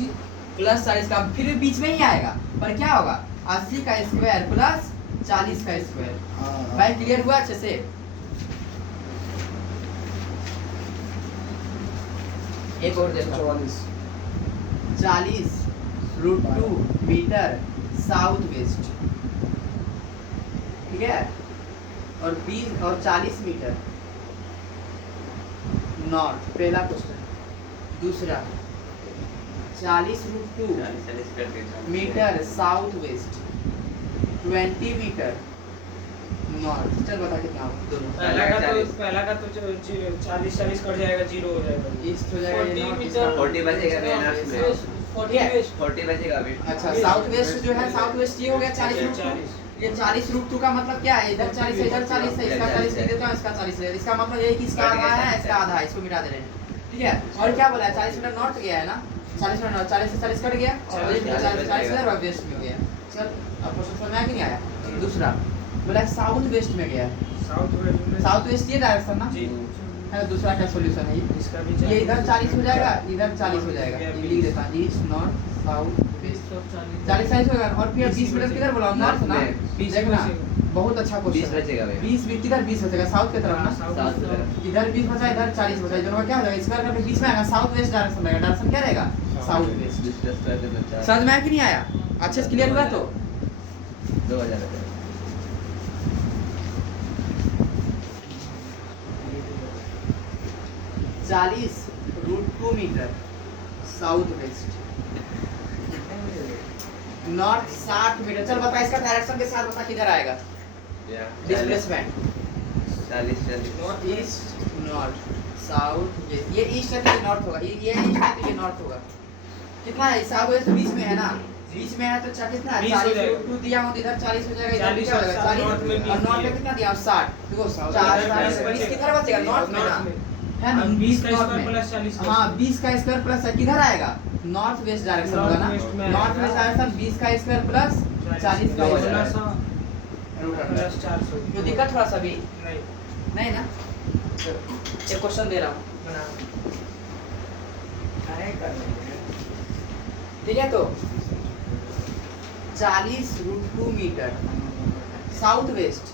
प्लस 40 का, फिर बीच में ही आएगा, पर क्या होगा, 80 का स्क्वायर प्लस 40 का स्क्वायर। भाई क्लियर हुआ अच्छे से। एक और देखो, 40√2 मीटर साउथ वेस्ट, ठीक है, और 20 और 40 मीटर नॉर्थ, पहला क्वेश्चन। दूसरा 40√2 40 करके metre south west, 20 metre north, चल बता कितना होगा दोनों, पहला का तो 40 कट जाएगा, जीरो हो जाएगा, ईस्ट हो जाएगा, ये 40 नॉर्थ, मीटर, इसका 40 बचेगा मेरे नर्स में, 40 बचेगा अभी। अच्छा साउथ वेस्ट जो है, साउथ वेस्ट ये हो गया 40√2, ये 40√2 का मतलब क्या है, इधर 40 है, इधर 40 है, इसका 40 लिख देता हूँ, इसका 40 है, इसका मतलब ये कि इसका आधा है, इसका आधा है, इसको मिटा दे रहे हैं, ठीक है। और क्या बोला है, 40 मीटर नॉर्थ गया है ना, 40 मीटर नॉर्थ, 40 से 40 कट गया, और ये 40 इधर और वेस्ट में हो गया। चल अब क्वेश्चन समझ में आया कि नहीं आया। दूसरा बोला साउथ वेस्ट में गया, साउथ वेस्ट ये डायरेक्शन ना, जी, है, दूसरा क्या सॉल्यूशन है ये, इसका भी ये इधर 40 हो जाएगा, इधर 40 हो जाएगा, ये लिख देता हूँ, ईस्ट नॉर्थ साउथ वेस्ट, 40 होगा, और फिर 20 मीटर किधर बोला, नॉर्थ ना, 20 देखना बहुत अच्छा 20 क्वेश्चन है। बचेगा भाई। 20 किधर 20 बचेगा, साउथ की तरफ ना, साउथ की तरफ। इधर 20 बचा, इधर 40 बचा, इधर क्या हो जाएगा, इसका करके बीच में आएगा, साउथ वेस्ट डायरेक्शन रहेगा, डायरेक्शन क्या रहेगा, साउथ वेस्ट। डिस्कस करके बच्चा समझ में आया कि नहीं आया, अच्छे से क्लियर हुआ तो। 2000 है। 40√2 metre south west, north 60 metre. चल बता इसका डायरेक्शन के साथ बता किधर आएगा displacement. 40 east north south west, ये ईस्ट है तो ये नॉर्थ होगा, ये ईस्ट है तो ये नॉर्थ होगा। कितना है साउथ वेस्ट बीच में है ना, बीच में है तो कितना है 40 दिया हूं, इधर 40 हो जाएगा, इधर क्या हो जाएगा 40 और नॉर्थ में कितना दिया 60। देखो 40 किधर बचेगा नॉर्थ में ना, है ना 20 का स्क्वायर प्लस 40। हां 20 का स्क्वायर प्लस किधर आएगा नॉर्थ वेस्ट डायरेक्शन होगा ना, नॉर्थ वेस्ट डायरेक्शन 20 का स्क्वायर प्लस 40 का प्लस 400। जो दिक्कत थोड़ा सा भी नहीं ना। एक क्वेश्चन दे रहा हूं, ठीक है। तो 40√2 मीटर साउथ वेस्ट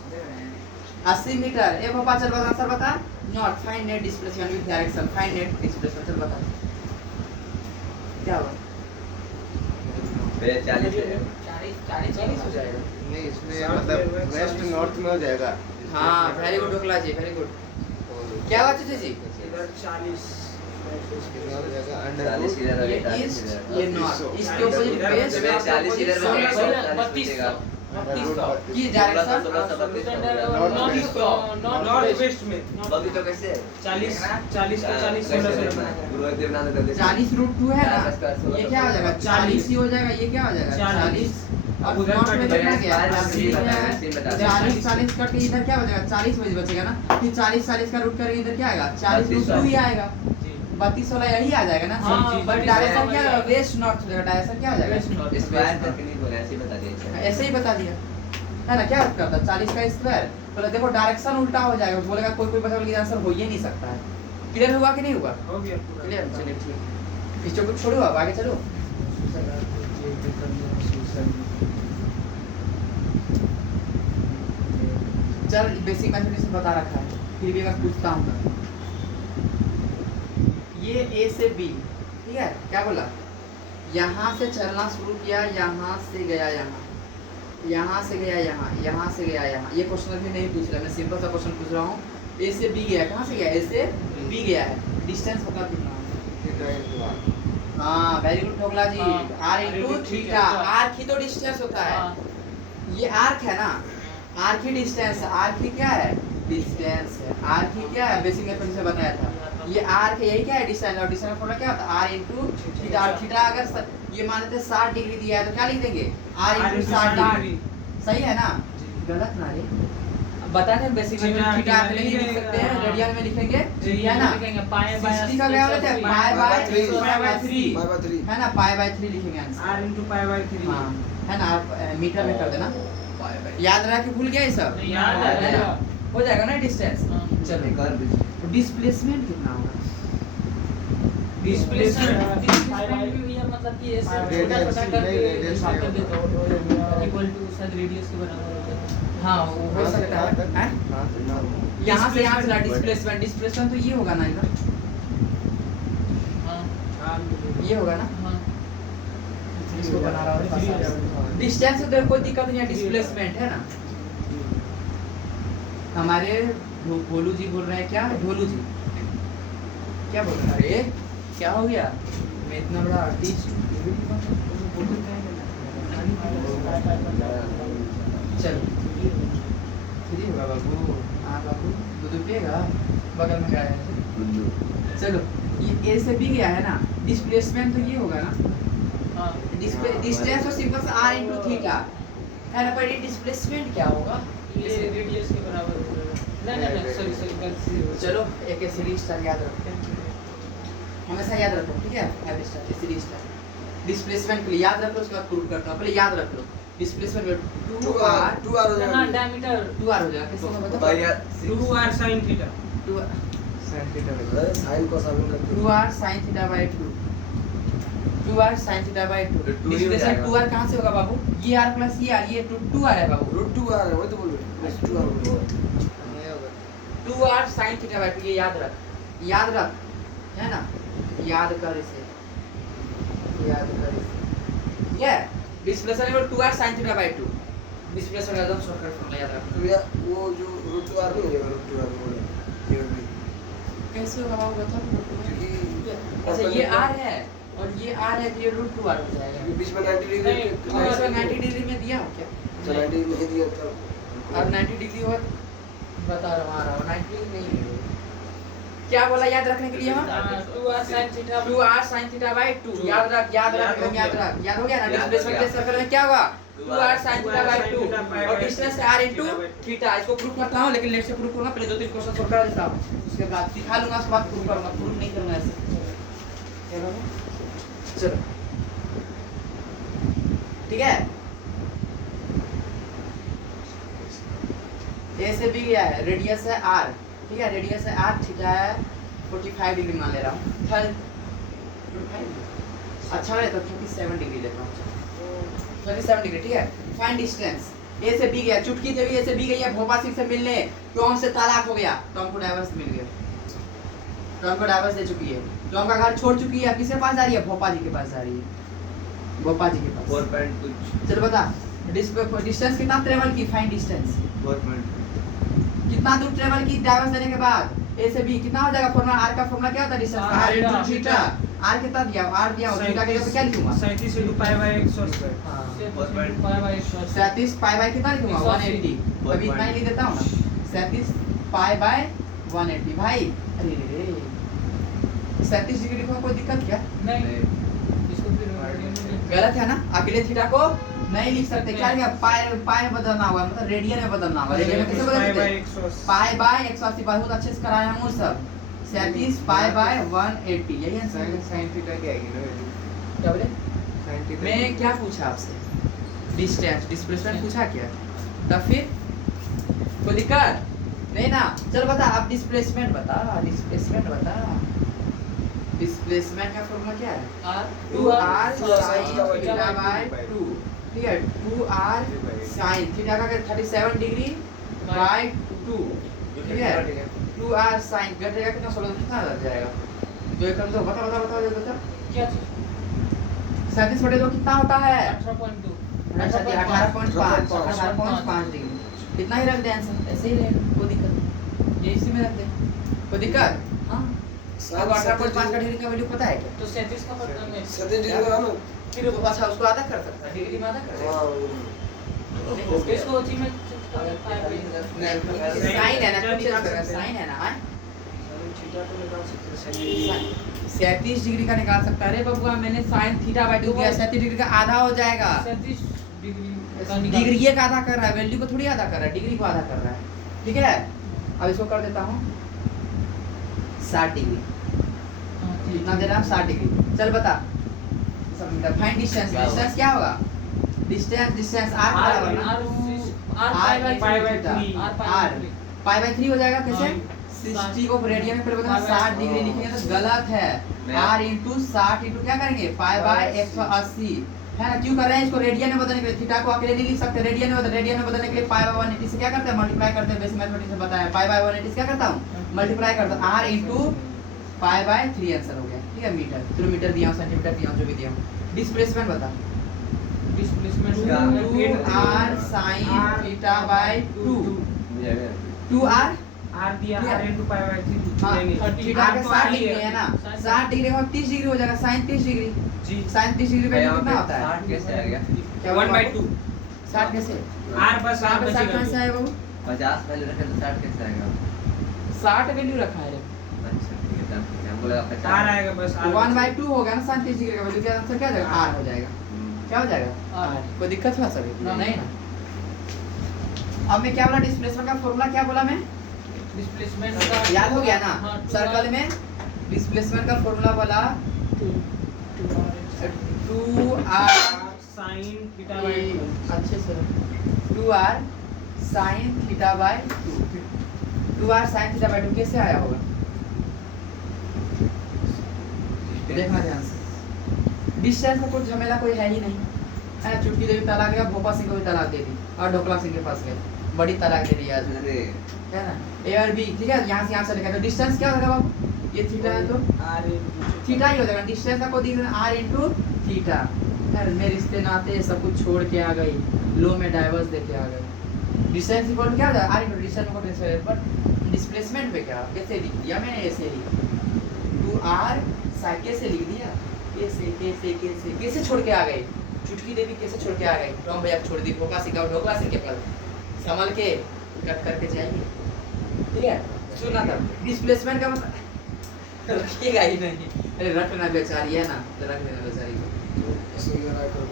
80 मीटर। ए पापा चल बता आंसर बता। North find net displacement with direction, find net displacement. चल बता क्या होगा। 40 हो जाएगा। नहीं इसमें मतलब वेस्ट नॉर्थ में हो जाएगा। हाँ वेरी गुड ढोकला जी, वेरी गुड। क्या हुआ चाचा जी। इधर 40 ये ईस्ट ये नॉर्थ, इसके ऑपोजिट वेस्ट 40 इधर में 3200 की डायरेक्शन नॉर्थ वेस्ट में बगी तो कैसे 40 को 40 16 गुरुदेव नाम कर दे 40√2 है ना, ये क्या हो जाएगा 40 ही हो जाएगा। ये क्या हो जाएगा 40 और उधर नॉर्थ में कितना गया 40 40 कट के इधर क्या हो जाएगा 40 बचेगा ना, फिर 40 का रूट करेंगे इधर क्या आएगा 40√2 ही आएगा। 32 वाला यही आ जाएगा ना। हाँ, बट डायरेक्शन क्या वेस्ट नॉर्थ हो जाएगा, डायरेक्शन क्या हो जाएगा स्क्वायर करके नहीं बोला, ऐसे ही बता दिया। ऐसे ही बता दिया है ना। क्या करता 40 का स्क्वायर बोला, देखो डायरेक्शन उल्टा हो जाएगा, बोलेगा कोई बता बोलेगा आंसर हो ही नहीं सकता है। क्लियर हुआ कि नहीं हुआ। हो गया पूरा क्लियर। चलिए ठीक, पीछे को छोड़ो अब आगे चलो। चल बेसिक मैथमेटिक्स बता रखा है, फिर भी अगर पूछता हूँ ये ए से बी, ठीक है। क्या बोला, यहाँ से चलना शुरू किया, यहाँ से गया यहाँ, यहाँ से गया यहाँ, यहाँ से गया यहाँ। ये क्वेश्चन अभी नहीं पूछ रहा, मैं सिंपल सा क्वेश्चन पूछ रहा हूँ। ए से बी गया, कहाँ से गया ए से बी गया है, डिस्टेंस पता कितना। हाँ वेरी गुड ठोकला जी। आर इनटू थीटा, आर्क ही तो डिस्टेंस होता है। ये आर्क है ना, आर्क ही डिस्टेंस, आर्क ही क्या है डिस्टेंस है। आर्क ही क्या है बेसिक मैथमेटिक्स में बताया था। ये आर्क यही क्या है डिस्टेंस, और डिस्टेंस फॉर्मूला क्या होता है आर इनटू थीटा। और थीटा अगर ये मान लेते हैं 60 डिग्री दिया है तो क्या लिख देंगे आर इनटू 60 डिग्री। सही है ना, गलत ना रे। बता दें बेसिक मैथमेटिक्स थीटा आप नहीं लिख सकते हैं, रेडियन में लिखेंगे है ना। पाई बाय 60 का क्या होता है पाई बाय 3 है ना, पाई बाय 3 लिखेंगे answer. r into pi by 3 हां है ना, आप मीटर में कर देना। याद रहा कि भूल गया ये सब, याद है ना? हो जाएगा ना डिस्टेंस। चलो कर दीजिए। डिस्प्लेसमेंट कितना होगा। डिस्प्लेसमेंट ये मतलब कि ऐसे रेडियस पता करके रेडियस हिसाब कर देता हूं इक्वल टू शायद रेडियस के बराबर होता है। हाँ वो हो सकता है। यहाँ से यहाँ चला डिस्प्लेसमेंट, डिस्प्लेसमेंट तो ये होगा ना इधर, हां ये होगा ना। हां इसको बना रहा हूँ डिस्टेंस तो कोई दिक्कत नहीं है, डिस्प्लेसमेंट है ना। हमारे भोलू जी बोल रहे हैं, क्या ढोलू जी क्या बोल रहे हैं। अरे क्या हो गया, मैं इतना बड़ा आर्टिस्ट। चलो फ्री होगा बाबू। हाँ बाबू दूध पिएगा, बगल में गाय है। चलो ये ए से बी गया है ना, डिस्प्लेसमेंट तो ये होगा ना। हां डिस्टेंस तो सिंपल सा r इनटू थीटा है ना, पर ये डिस्प्लेसमेंट क्या होगा ये रेडियस के बराबर होगा। नहीं सॉरी गलती से। चलो एक सीरीज स्टार याद रखते हैं, हमेशा याद रखो ठीक है। Five star series star displacement के लिए याद रखो, उसके बाद प्रूव करता हूं। पहले याद रख लो डिस्प्लेसमेंट में 2r हो जाएगा। हां डायमीटर 2r हो जाएगा। किसको बता भैया 2r sin theta 2r sine को साइन करके 2r sin theta by 2 2r sin theta by 2 तो 2 ही हो डिस्प्लेसमेंट जाएगा। 2r कहां से होगा बाबू, ये r प्लस ये r, ये 2r है बाबू। √2 आ रहा है, वही तो बोल रहे हैं 2 आ रहा है। 2r sin थीटा बाय 2 ये याद रख, याद रख है ना, याद कर इसे, याद कर इसे। ये displacement equal 2r sin theta by 2, displacement एकदम शॉर्टकट फॉर्मूला याद रखना। तो भैया वो जो √2 आ नहीं है √2 आ बोल ये भी कैसे होगा बाबू बताओ। क्योंकि अच्छा ये आर है और ये आर है तो ये रूट 2 आर हो जाएगा। बीच में 90 डिग्री नहीं, और अगर 90 डिग्री में दिया हो क्या? 90 नहीं दिया था और 90 डिग्री और बता रहा हूँ आ रहा हूँ 90 डिग्री नहीं है। क्या बोला याद रखने के लिए हम 2r sin theta 2r sin theta by 2 याद रख याद हो गया ना। डिस्प्लेसमेंट के सर्कल में क्या होगा 2r sin theta by 2 और डिस्टेंस है r into थीटा। इसको प्रूफ करता हूँ लेकिन लेट से प्रूफ करूंगा, पहले 2-3 क्वेश्चन सॉल्व करा देता हूँ, उसके बाद दिखा लूंगा, उसके बाद प्रूफ करूंगा, प्रूफ नहीं करूंगा ऐसे। चलो ठीक है। ए से बी गया है, रेडियस है r, ठीक है, रेडियस है r, थीटा है 45 डिग्री मान ले रहा हूँ। अच्छा है तो 37 डिग्री लेता हूँ, 37 डिग्री, ठीक है। फाइंड डिस्टेंस ए से बी गया, चुटकी देवी ए से बी गई है भोपा सिंह से मिलने, टॉम से तलाक हो गया, टॉम को डाइवर्स मिल गया, टॉम को डाइवर्स दे चुकी है, टॉम का घर छोड़ चुकी है, किसके पास जा रही है? भोपा जी के पास जा रही है, भोपा जी के पास। 4 पॉइंट कुछ चल बता डिस्टेंस कितना ट्रेवल की, फाइंड डिस्टेंस 4 पॉइंट कितना दूर ट्रेवल की डाइवर्स देने के बाद ए से बी कितना हो जाएगा? फॉर्मूला आर का फॉर्मूला क्या होता है? Distance R into theta. R कितना दिया? आर दिया और थीटा के जगह पे क्या लिखूंगा? 37 into pi by x और हां 5 by 180 37 पाई बाय कितना लिखूंगा? 180। अभी इतना ही लिख देता हूं ना, 37 पाई बाय 180। भाई अरे रे 37 डिग्री लिखूंगा, कोई दिक्कत क्या? नहीं इसको फिर गलत है ना, अकेले थीटा को नहीं लिख सकते, क्या लिखा? पाई बदलना होगा, मतलब रेडियन में बदलना होगा। रेडियन में कैसे बदलते हैं? Pi by 180। बहुत अच्छे से कराया हम सब। 37 पाई बाय 180 यही आंसर है। sin थीटा क्या आएगी ना वैल्यू? क्या बोले? sin थीटा मैं क्या पूछा आपसे? डिस्टेंस डिस्प्लेसमेंट पूछा क्या? तब फिर कोई दिक्कत नहीं ना। चल बता अब डिस्प्लेसमेंट बता, डिस्प्लेसमेंट बता। डिस्प्लेसमेंट का फॉर्मूला क्या है? r 2r sin theta by 2, ठीक है, 2r sin थीटा का 37 डिग्री बाय 2, ठीक है, 2r sin घटेगा कितना? 16 कितना आ जाएगा? जो एक कम तो बता क्या चीज 37 बटे 2 कितना होता है? 18.2 अच्छा 18.5 डिग्री, इतना ही रख दे आंसर, ऐसे ही रहेगा, कोई दिक्कत नहीं, ये इसी में रख दे, कोई दिक्कत? हाँ अब 18.5 का डिग्री का वैल्यू पता है क्या? तो 37 का पता नहीं 37 डिग्री का ना फिर वो अच्छा उसको आधा कर सकता है, डिग्री में आधा कर सकता हां इसको उसी में है। साइन है ना, कुछ साइन है ना, थीटा को निकाल सकते हैं 37 डिग्री का निकाल सकता है। अरे बबुआ मैंने sin थीटा बाय 2 दिया, 37 डिग्री का आधा हो जाएगा। 37 डिग्री डिग्री ये का आधा कर रहा है, वैल्यू को थोड़ी आधा कर रहा है, डिग्री को आधा कर रहा है, ठीक है। अब इसको कर देता हूँ 60 डिग्री, कितना दे रहा हूँ? 60 डिग्री। चल बता फाइंड डिस्टेंस, डिस्टेंस क्या होगा? डिस्टेंस r बराबर ना r पाई बाय 3 हो जाएगा। कैसे? 60 को रेडियन में पहले बताना 60 डिग्री लिखेंगे तो गलत है, r into 60 into क्या करेंगे? पाई बाय 180 है ना। क्यों कर रहे हैं इसको? रेडियन में बदलने के लिए। थीटा को अकेले नहीं लिख सकते, रेडियन में बदलने के लिए पाई बाय 180 से क्या करते हैं? मल्टीप्लाई करते हैं, बेसिक मैथमेटिक्स में बताया। पाई बाय 180 से क्या करता हूं? मल्टीप्लाई करता हूं, r into pi by 3 answer हो गया, ठीक है। मीटर, चलो मीटर दिया हूं, सेंटीमीटर दिया हूं, जो भी दिया हूं। डिस्प्लेसमेंट बता। Displacement 2r sin theta by 2, 2r r दिया r into pi by 3 हाँ, लेंगे थीटा का 60 डिग्री है ना, 60 डिग्री का 30 डिग्री हो जाएगा, sin 30 डिग्री। जी sin 30 डिग्री वैल्यू कितना होता है? 60 कैसे आ गया? 1/2 60 कैसे? r बस r 60 बचेगा कैसे है वो? 50 पहले रखे तो 60 कैसे आएगा? 60 वैल्यू रखा है रे। अच्छा ठीक है, तब ठीक है, हमको लगा 50 r आएगा बस r 1/2 हो गया ना, sin 30 डिग्री का वैल्यू, क्या आंसर क्या हो जाएगा? r हो जाएगा। क्या हो जाएगा? R। कोई दिक्कत हुआ सभी? नहीं। नहीं ना। अब मैं क्या बोला? डिस्प्लेसमेंट का फॉर्मूला क्या बोला मैं? डिस्प्लेसमेंट का याद हो गया ना? हाँ, सर्कल में डिस्प्लेसमेंट का फॉर्मूला बोला 2r sin theta by 2 अच्छे से 2r sin theta bye 2r sin theta by 2 कैसे आया होगा? देखना ध्यान से। डिस्टेंस का कोई झमेला कोई है ही नहीं है। चुटकी देवी तलाक गया, भोपा सिंह को भी तलाक दे दी और ढोकला सिंह के पास गए, बड़ी तलाक दे दी आज, अरे है ना। ए और बी, ठीक है, यहाँ से यहाँ से लिखा तो डिस्टेंस क्या होगा बाबू? ये थीटा है तो r into थीटा ही हो जाएगा। डिस्टेंस का कोई दिख रहा है r into थीटा। यार मैं रिश्ते नाते सब कुछ छोड़ के आ गई, लो में डाइवर्स देके आ गई। डिस्टेंस इक्वल क्या हो जाएगा? r into डिस्टेंस को कैंसिल, बट डिस्प्लेसमेंट पे क्या कैसे लिख दिया मैंने, ऐसे लिख 2r साइन, कैसे लिख दिया, कैसे छोड़ के आ गए, चुटकी देवी कैसे छोड़ के आ गए, तो हम भैया छोड़ दी, ढोका सिखाओ, ढोका सीख के पल संभल के कट करके जाइए, ठीक है। सुना था डिस्प्लेसमेंट का मतलब रखिएगा ही नहीं, अरे रखना बेचारी है ना, तो रख लेना बेचारी को, ऐसे ही रहा करो।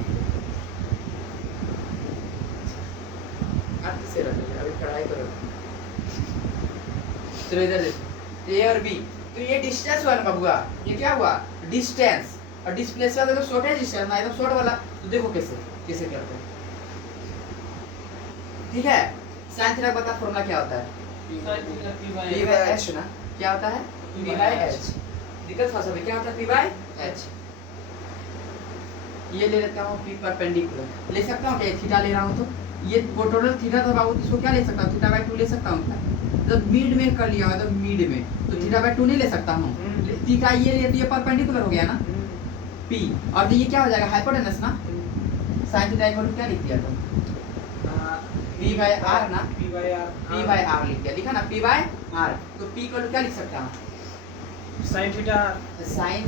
आप किसे रखोगे, अभी पढ़ाई करो। चलो इधर देखो, ए और बी, तो ये डिस्टेंस हुआ ना बबुआ, ये क्या हुआ डिस्टेंस, और डिस्प्लेस वाला तो शॉर्टेज डिस्टेंस ना, एकदम शॉर्ट वाला, तो देखो कैसे कैसे करते हैं, ठीक है। साइन थीटा बता फॉर्मूला क्या होता है, Sin theta P by p by h ना, क्या होता है P p by by H। h, दिक्कत फंसा है, क्या होता है p by h, ये ले लेता हूँ p परपेंडिकुलर, ले सकता हूँ क्या, थीटा ले रहा हूँ तो ये वो टोटल थीटा था बाबू, इसको क्या ले सकता हूँ, थीटा बाय 2 ले सकता हूँ क्या, जब मिड में कर लिया होगा तो मिड में, तो थीटा बाय 2 नहीं ले सकता हूँ, थीटा ये परपेंडिकुलर हो गया ना p, और तो ये क्या हो जाएगा हाइपोटेनस ना, sin थीटा इक्वल टू क्या लिख दिया तुम, p by r ना, P by R p by r लिख दिया, लिखा ना p by r, तो p इक्वल टू क्या लिख सकता हूँ, sin theta sin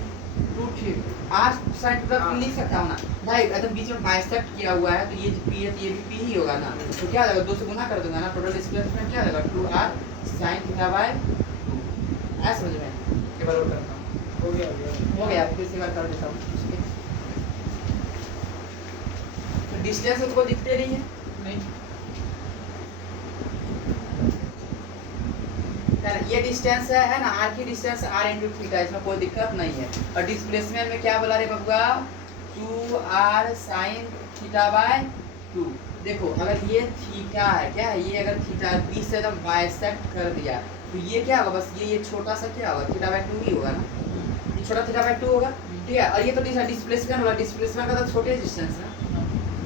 2 theta r sin theta लिख सकता हूँ ना भाई, एकदम बीच में बाइसेक्ट किया हुआ है, तो ये p है तो ये भी p ही होगा ना, तो क्या हो जाएगा 2 से गुना कर दूंगा ना, टोटल डिस्प्लेसमेंट क्या हो जाएगा 2r sin थीटा बाय 2, ऐसा समझ में, ये बार और करता हूँ, हो गया हो गया, फिर से बार कर देता हूँ, तो डिस्टेंस उसको दिखते नहीं है, नहीं ये डिस्टेंस है ना, r की डिस्टेंस r into थीटा, इसमें कोई दिक्कत नहीं है, और डिस्प्लेसमेंट में क्या बोला रे बबुआ 2r sin थीटा बाय 2, देखो अगर ये थीटा है, क्या है ये, अगर थीटा 20 से एकदम बाइसेक्ट कर दिया तो ये क्या होगा, बस ये छोटा सा क्या होगा थीटा बाय 2 ही होगा ना, ये छोटा थीटा बाय 2 होगा, ठीक है। और ये तो डिस्प्लेसमेंट होगा, डिस्प्लेसमेंट का तो छोटे डिस्टेंस है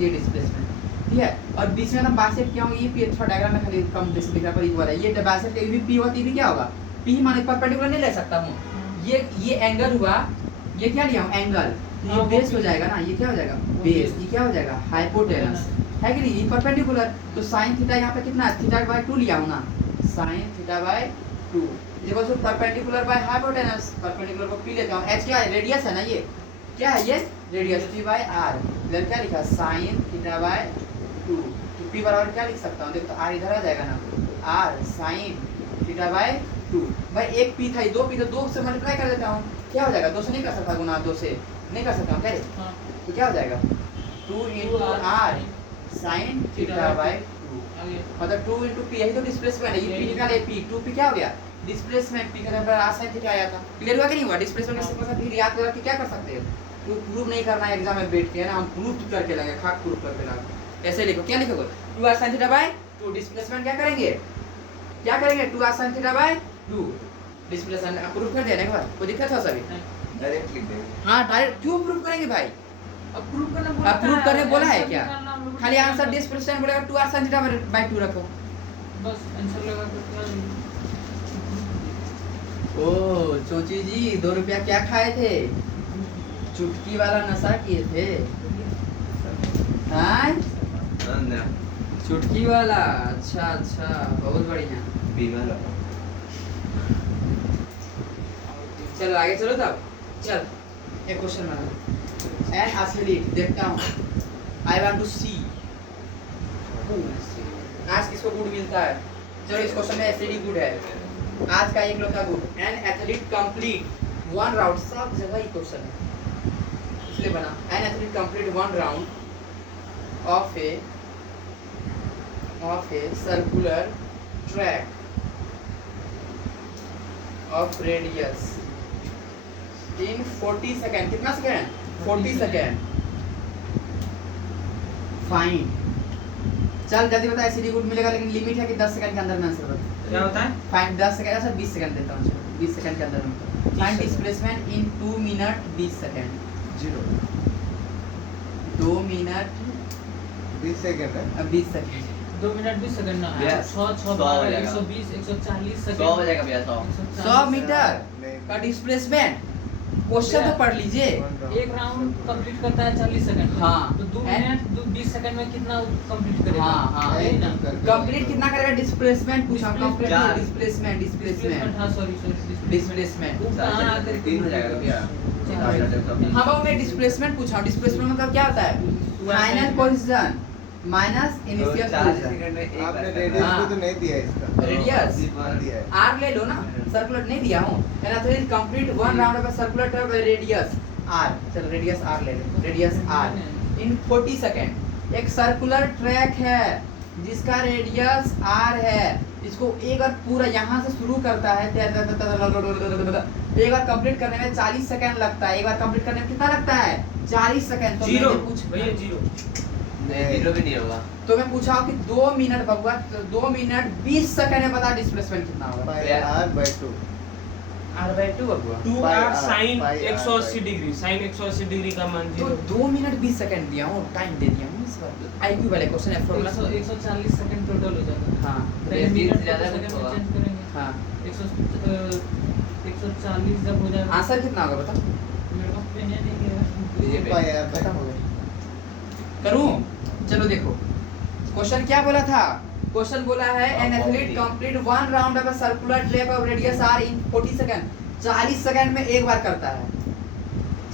ये डिस्प्लेसमेंट, ठीक है। और बीच में ना बाइसेक्ट क्या होगा, ये पी थोड़ा डायग्राम में खाली कम बेस दिखा पर इक्वल है, ये बाइसेक्ट ये भी पी होती है, क्या होगा पी माने परपेंडिकुलर नहीं ले सकता हूं, ये एंगल हुआ, ये क्या लिया हूं एंगल, ये बेस हो जाएगा ना, ये क्या हो जाएगा बेस, ये क्या हो जाएगा हाइपोटेनस, है कि नहीं, ये परपेंडिकुलर, तो sin थीटा यहाँ पे कितना है, थीटा बाय 2 लिया हूं ना, sin थीटा बाय 2 देखो so perpendicular by hypotenuse, perpendicular को पी लेता हूं, h क्या है रेडियस है ना, ये क्या है ये रेडियस p बाय r, इधर क्या लिखा sin थीटा बाय 2, तो p बराबर क्या लिख सकता हूं, देखो तो r इधर आ जाएगा ना, r sin थीटा बाय 2, भाई एक p था, दो p तो 2 से मल्टीप्लाई कर देता हूं, क्या हो जाएगा 2 से नहीं कर सकता, गुना 2 से नहीं कर सकता हूं क्या रे, हाँ तो क्या हो जाएगा 2 into r sin theta by 2, आगे मतलब 2 into p, यही तो डिस्प्लेसमेंट है, ये p निकाले p, 2p क्या हो गया डिस्प्लेसमेंट, p का बराबर r sin थीटा आया था, क्लियर हुआ कि नहीं हुआ, डिस्प्लेसमेंट कैसे पता फिर याद करके क्या कर सकते हो, तो प्रूफ नहीं करना है एग्जाम में बैठ के, है ना, हम प्रूफ करके लाएंगे, खाक प्रूफ करके लाएंगे, ऐसे लिखो, क्या लिखोगे 2r sin theta by 2, displacement क्या करेंगे 2r sin theta by 2, displacement proof कर देने के बाद कोई दिक्कत हो सभी, डायरेक्ट लिख देंगे। हां डायरेक्ट क्यों प्रूफ करेंगे भाई, अप्रूव करना बोला अप्रूव करने बोला है क्या, खाली आंसर आंसर डिस्प्लेसमेंट बोलेगा 2r sin थीटा बाय 2 रखो, बस आंसर लगा के क्या ओ चोची जी 2 रुपया क्या खाए थे, चुटकी वाला नशा किए थे, हाँ ना चुटकी वाला, अच्छा अच्छा बहुत बढ़िया, बीमा लगा। चलो आगे चलो तब, चल एक क्वेश्चन बना, एन एथलीट देखता हूँ, आई वांट टू सी, आज किसको गुड मिलता है, चलो इस क्वेश्चन में एसडी गुड है, आज का एक लोग का good, N athlete complete 1 round, सब जगह ही क्वेश्चन है इसलिए बना, N athlete complete 1 round of a circular track of radius in 40 second, कितना सेकेंड 40 सेकेंड, फाइन, चल जल्दी बता एसडी गुड मिलेगा, लेकिन लिमिट है कि 10 सेकंड के अंदर में आंसर बता, क्या होता है फाइन 10 सेकंड ऐसा 20 सेकंड देता हूं, 20 सेकंड के अंदर में fine displacement in 2 minute 20 second, 2 minute 20 second है 20 सेकंड, 2 मिनट 20 सेकंड ना भैया, 6 6 100 हो 12 जाएगा। 120 140 सेकंड 100 हो जाएगा भैया 100। 100 मीटर नहीं का डिस्प्लेसमेंट क्वेश्चन तो पढ़ लीजिए। एक राउंड कंप्लीट करता है 40 सेकंड में। हाँ। तो 2 है? मिनट 20 सेकंड में कितना कंप्लीट करेगा? हाँ, है ना? कंप्लीट कितना करेगा? डिस्प्लेसमेंट पूछा, कंप्लीट चार। डिस्प्लेसमेंट डिस्प्लेसमेंट, हाँ सॉरी डिस्प्लेसमेंट। वो कहाँ आकर 3 हो जाएगा भैया। हाँ बाबू मैं डिस्प्लेसमेंट पूछा, डिस्प्लेसमेंट मतलब क्या होता है? Final position minus initial 40 position. Second में एक आपने बार रेडियस हाँ। भी तो नहीं दिया इसका। रेडियस दिया है। आर ले लो ना, सर्कुलर नहीं दिया हूँ है ना। तो is complete one round of circular term radius R. चलो रेडियस आर ले लो, रेडियस आर इन 40 सेकंड। एक सर्कुलर ट्रैक है जिसका रेडियस आर है, इसको एक बार पूरा यहाँ से शुरू करता है, एक बार कंप्लीट करने में 40 सेकंड लगता है। एक बार कंप्लीट करने में कितना लगता है? 40 सेकंड। तो जीरो मैंने पूछ भैया, जीरो नहीं, 0 भी नहीं होगा। तो मैं पूछा कि 2 मिनट बबुआ, 2 मिनट 20 सेकंड में बता डिस्प्लेसमेंट कितना होगा? पाई आर बाय 2। R/2 बबुआ। 2 Pi R r, sine pi r, 180 pi। Degree, sine 180 degree का मान तो 0। 2 मिनट 20 सेकंड दिया हूँ, टाइम दे दिया हूँ इस बार। आईक्यू वाले क्वेश्चन है, फॉर्मूला 140 सेकंड टोटल हो जाता है। हाँ पहले मिनट को ज्यादा सेकंड में होगा। चेंज करेंगे। हाँ। 140 जब हो जाएगा। आंसर कितना होगा बता? मेरे पास पेन है नहीं है। लीजिए पे। पाई आर बाय खत्म हो गया। करूँ? चलो देखो क्वेश्चन क्या बोला था। क्वेश्चन बोला है an athlete complete one round of a circular track of radius R in 40 second. 40 second में एक बार करता है,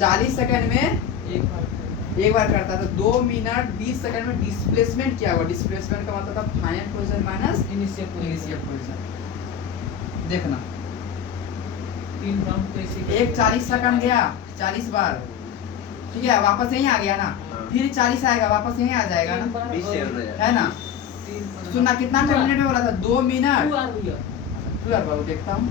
40 सेकंड में एक बार करता है। तो 2 मिनट 20 सेकंड में डिस्प्लेसमेंट क्या हुआ? डिस्प्लेसमेंट का मतलब था final position minus initial position. देखना 3 राउंड तो ऐसे एक 40 सेकंड गया 40 बार, ठीक है, वापस यहीं आ गया ना। फिर 40 आएगा, वापस यहीं आ जाएगा ना, 20 सेकंड हो जाएगा। है ना। सुनना कितना मिनट में बोला था? 2 मिनट। 2 आर भैया। टू यार बाबू देखता हूँ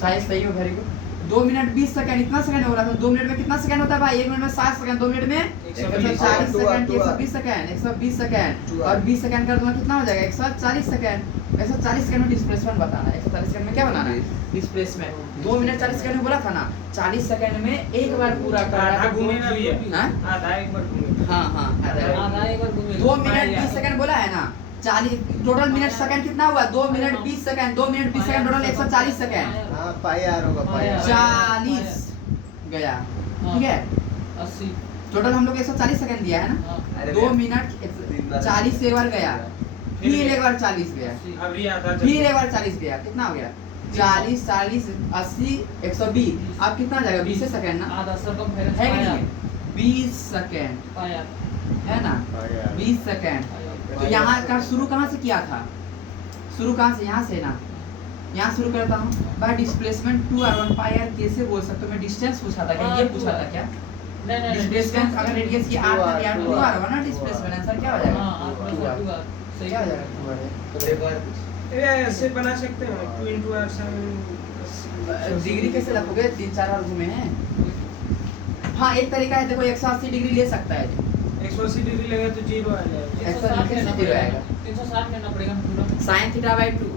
साइज सही हो, वेरी गुड। 2 मिनट 20 सेकंड, इतना सेकंड हो रहा था। 2 मिनट में कितना सेकंड होता है भाई? 1 मिनट में 60 सेकंड, 2 मिनट में 140 सेकंड, 120 सेकंड, 120 सेकंड और 20 सेकंड कर दूंगा कितना हो जाएगा? 140 सेकंड। 140 सेकंड में डिस्प्लेसमेंट बताना है। 140 सेकंड में क्या बनाना है? डिस्प्लेसमेंट। 2 मिनट 40 सेकंड में बोला था ना, 40 सेकंड में एक बार पूरा आधा करना। घूमेगा भैया। हाँ? आधा एक बार घूमेगा। हाँ हाँ आधा एक बार घूमेगा। 2 मिनट 20 सेकंड बोला है ना। 40 टोटल मिनट सेकंड कितना हुआ? 2 minute 20 second, 2 minute 20 second total 140 second. हाँ पाई आर होगा पाई आर। 40 गया, ठीक है। 80। टोटल हम लोग 140 सेकंड दिया है ना। हाँ। अरे 2 भैया, मिनट तीन बार 40 एक बार गया, फिर एक बार 40 गया, 80। अब ये आधा फिर एक बार 40 गया, कितना हो गया? 40 40 80 120। अब कितना जाएगा? 20 सेकंड ना, आधा सरकमफेरेंस है कि पाया। नहीं? 20 सेकंड पाया। है ना, पाई आर। 20 सेकंड। तो यहाँ का शुरू कहाँ से किया था? शुरू कहाँ से? यहाँ से ना, यहाँ शुरू करता हूँ। बाय डिस्प्लेसमेंट 2r1 पाई r कैसे बोल सकते हो? मैं डिस्टेंस पूछा था क्या? ये पूछा था क्या? नहीं नहीं डिस्प्लेसमेंट अगर रेडियस की r था यार 2r होगा ना डिस्प्लेसमेंट। आंसर क्या हो जाएगा? हाँ, R plus 2R। सही क्या हो है। जाएगा? एक बार ये ऐसे बना सकते हैं 2 into r sin। डिग्री कैसे रखोगे? 3-4 बार घूमे हैं। हाँ एक तरीका है, देखो 180 डिग्री ले सकता है जी। 180 डिग्री लगा तो 0 आ जाएगा। 360 लेना 0 पड़ेगा। आएगा। 360 लेना पड़ेगा पूरा। sin थीटा बाय 2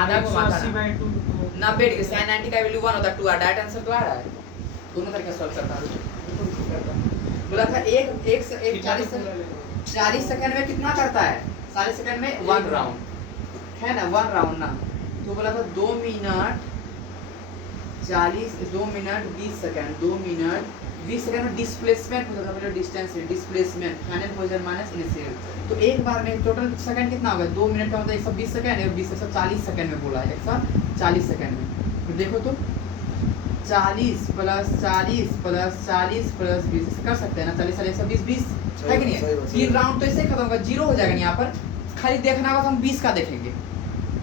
आधा को माथा 180/2 तो 90 डिग्री sin 90 का वैल्यू 1 होता है 2r। डायरेक्ट आंसर तो आ रहा है। दोनों तरीके से सॉल्व करता हूं। बोला था एक 40 सेकंड में कितना करता है? 40 सेकंड में 1 राउंड है ना, 1 राउंड ना। तो बोला था 2 minute 2 minute 20 second, 2 minute 20 second में डिस्प्लेसमेंट होता था, मतलब distance displacement final position minus initial. तो एक बार में टोटल सेकंड कितना होगा? 2 मिनट का मतलब 120 सेकंड और 20 140 सेकंड में बोला है, 140 सेकंड में। तो देखो तो 40 प्लस 40 प्लस 40 प्लस 20 ऐसे कर सकते हैं ना। 40 120 20 है कि नहीं? सही बात, 3 राउंड तो ऐसे ही खत्म होगा, 0 हो जाएगा यहाँ पर। खाली देखना होगा तो हम 20 का देखेंगे,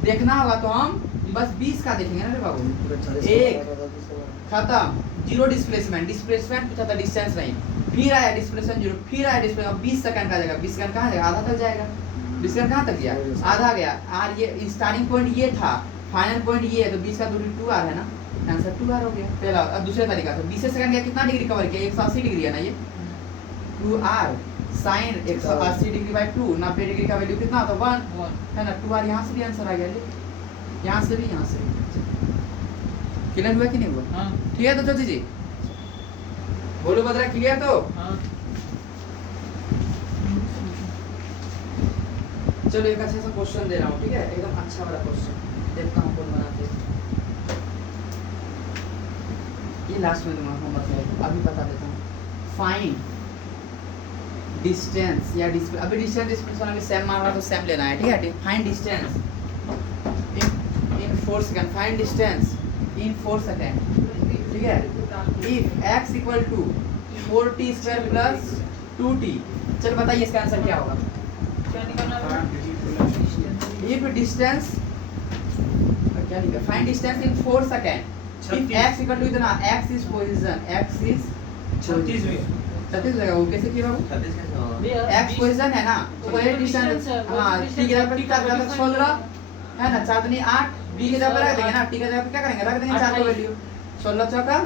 देखना होगा तो हम बस 20 का देखेंगे ना रे बाबू। एक खत्म, 0 डिस्प्लेसमेंट। डिस्प्लेसमेंट पूछा था, डिस्टेंस नहीं। फिर आया डिस्प्लेसमेंट 0, फिर आया डिस्प्लेसमेंट 20 सेकंड का जाएगा। 20 सेकंड कहाँ जाएगा? आधा तक जाएगा। डिस्टेंस कहाँ तक गया? आधा गया। आर ये स्टार्टिंग पॉइंट ये था, फाइनल पॉइंट ये है, तो 20 का दूरी 2r है ना। आंसर 2r हो गया पहला। अब दूसरे तरीका से 20 सेकंड का कितना डिग्री कवर किया? 180 डिग्री है ना ये। 2r sin 180 degree by 2, 90 degree का वैल्यू कितना होता है? 1 है ना। 2r यहाँ से भी आंसर आ गया, यहाँ से भी, यहाँ से भी। क्लियर हुआ कि नहीं हुआ? हाँ ठीक है तो ज्योति जी बोलो बदरा, क्लियर तो? हाँ। चलो एक अच्छा सा क्वेश्चन दे रहा हूँ, ठीक है, एकदम अच्छा वाला क्वेश्चन। देखता हूँ कौन बनाते हैं। ये लास्ट में दूंगा होमवर्क है, अभी बता देता हूँ। फाइंड डिस्टेंस या डिस्प्लेस, अभी डिस्टेंस डिस्प्लेसमेंट अभी सेम मार रहा तो सेम लेना है, ठीक है। Find distance in 4 second, find distance in 4 second, ठीक है। If x equal to 4t square plus 2t, चल बताइए इसका आंसर क्या होगा। क्या निकालना है? इफ डिस्टेंस क्या लिखा, find distance in 4 second, if x equal to इतना, x is position, x is 36 में 36 रहेगा। वो कैसे किया बाबू, 36 कैसे होगा? x पोजीशन है ना, तो वो वही तो डिस्टेंस, distance है, वो हां distance t की जगह है, पे t क्या का रखा, define 16 है ना, 4 दूनी 8, b की जगह पे रख देंगे ना, t की जगह पे क्या करेंगे, रख देंगे 4 का वैल्यू, 16 चौका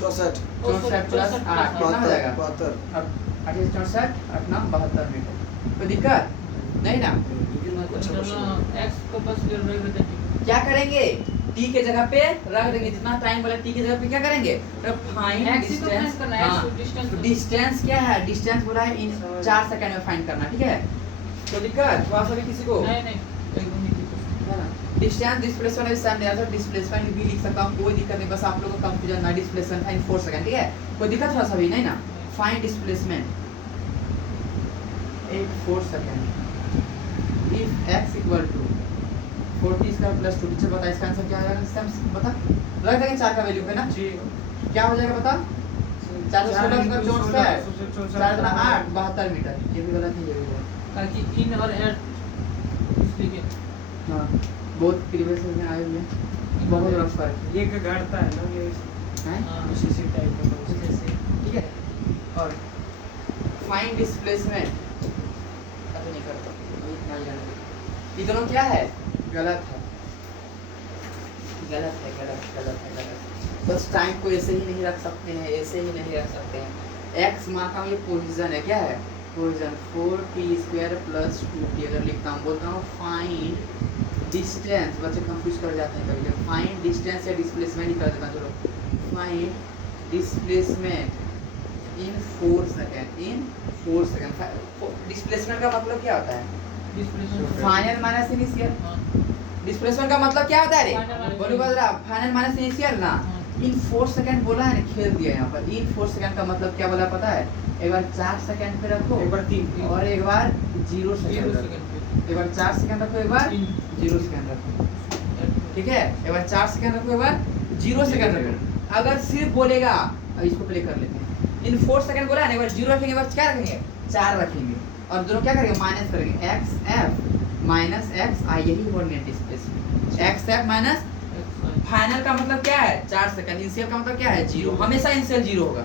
64 64 प्लस 8 कितना हो जाएगा, 72 अब 28 64 8 9 72 मीटर। कोई दिक्कत नहीं ना। x को बस ले रहे थे। क्या करेंगे, t के जगह पे रख देंगे, जितना टाइम बोला t के जगह पे क्या करेंगे, तो फाइंड x ही तो डिस्टेंस। फाइंड करना है, x को डिस्टेंस। डिस्टेंस क्या है, डिस्टेंस बोला है इन 4 सेकंड में फाइंड करना, ठीक है। तो दिक्कत थोड़ा सा भी किसी को नहीं नहीं एकदम नहीं। है ना, डिस्टेंस डिस्प्लेसमेंट भी सेम दिया था, डिस्प्लेसमेंट भी लिख सकता हूं, कोई दिक्कत नहीं, बस आप लोगों को कंफ्यूजन ना, डिस्प्लेसमेंट इन 4 सेकंड, ठीक है। कोई दिक्कत थोड़ा सा भी नहीं ना। Find displacement in 4 second if x equal to 40 square plus 2, teacher बता इसका आंसर क्या आएगा, सेम बता, रख देंगे 4 का वैल्यू पे ना, जी क्या हो जाएगा बता, 416 का 64 4 गुना 8 72 मीटर, ये भी गलत है, ये भी गलत। ताकि इन और एड इसलिए हाँ बहुत प्रीवियस में आए हुए हैं, बहुत रफ फर्क ये का घटता है ना ये है, उसी से टाइप का कुछ ऐसे ठीक है। और फाइंड डिस्प्लेसमेंट अभी नहीं करता, इतना ही जाना, ये दोनों क्या है, गलत है, गलत है, गलत गलत है, गलत। बस टाइम को ऐसे ही नहीं रख सकते हैं, ऐसे ही नहीं रख सकते हैं। x मार्क का ये पोजीशन है, क्या है position, 4t square plus 2t अगर लिखता हूँ, बोलता हूँ फाइंड डिस्टेंस, बच्चे कंफ्यूज कर जाते हैं कभी, फाइंड डिस्टेंस या डिस्प्लेसमेंट ही कर देता, चलो find displacement in 4 second, in 4 second. Displacement का मतलब क्या होता है, डिस्प्लेसमेंट फाइनल माइनस इनिशियल। हां डिस्प्लेसमेंट का मतलब क्या होता है रे, Final minus बोलो बदला, फाइनल माइनस इनिशियल ना। हाँ। इन 4 सेकंड बोला है ना, खेल दिया यहाँ पर। इन 4 सेकंड का मतलब क्या बोला पता है, एक बार 4 सेकंड पे रखो, एक बार 3 और एक बार 0 0 सेकंड रखो, सेकंड पे एक बार 4 सेकंड रखो, एक बार 0 सेकंड रखो, ठीक है। एक बार 4 सेकंड रखो, एक बार 0 सेकंड रखो। अगर सिर्फ बोलेगा, अब इसको प्ले कर लेते हैं, इन 4 सेकंड बोला है ना, एक बार 0 रखेंगे, एक बार क्या रखेंगे 4 रखेंगे, और दोनों क्या करेंगे माइनस करेंगे, x f minus x i, यही coordinate displacement, x f minus final का मतलब क्या है 4 सेकंड, इनिशियल का मतलब क्या है 0, हमेशा इनिशियल 0 होगा,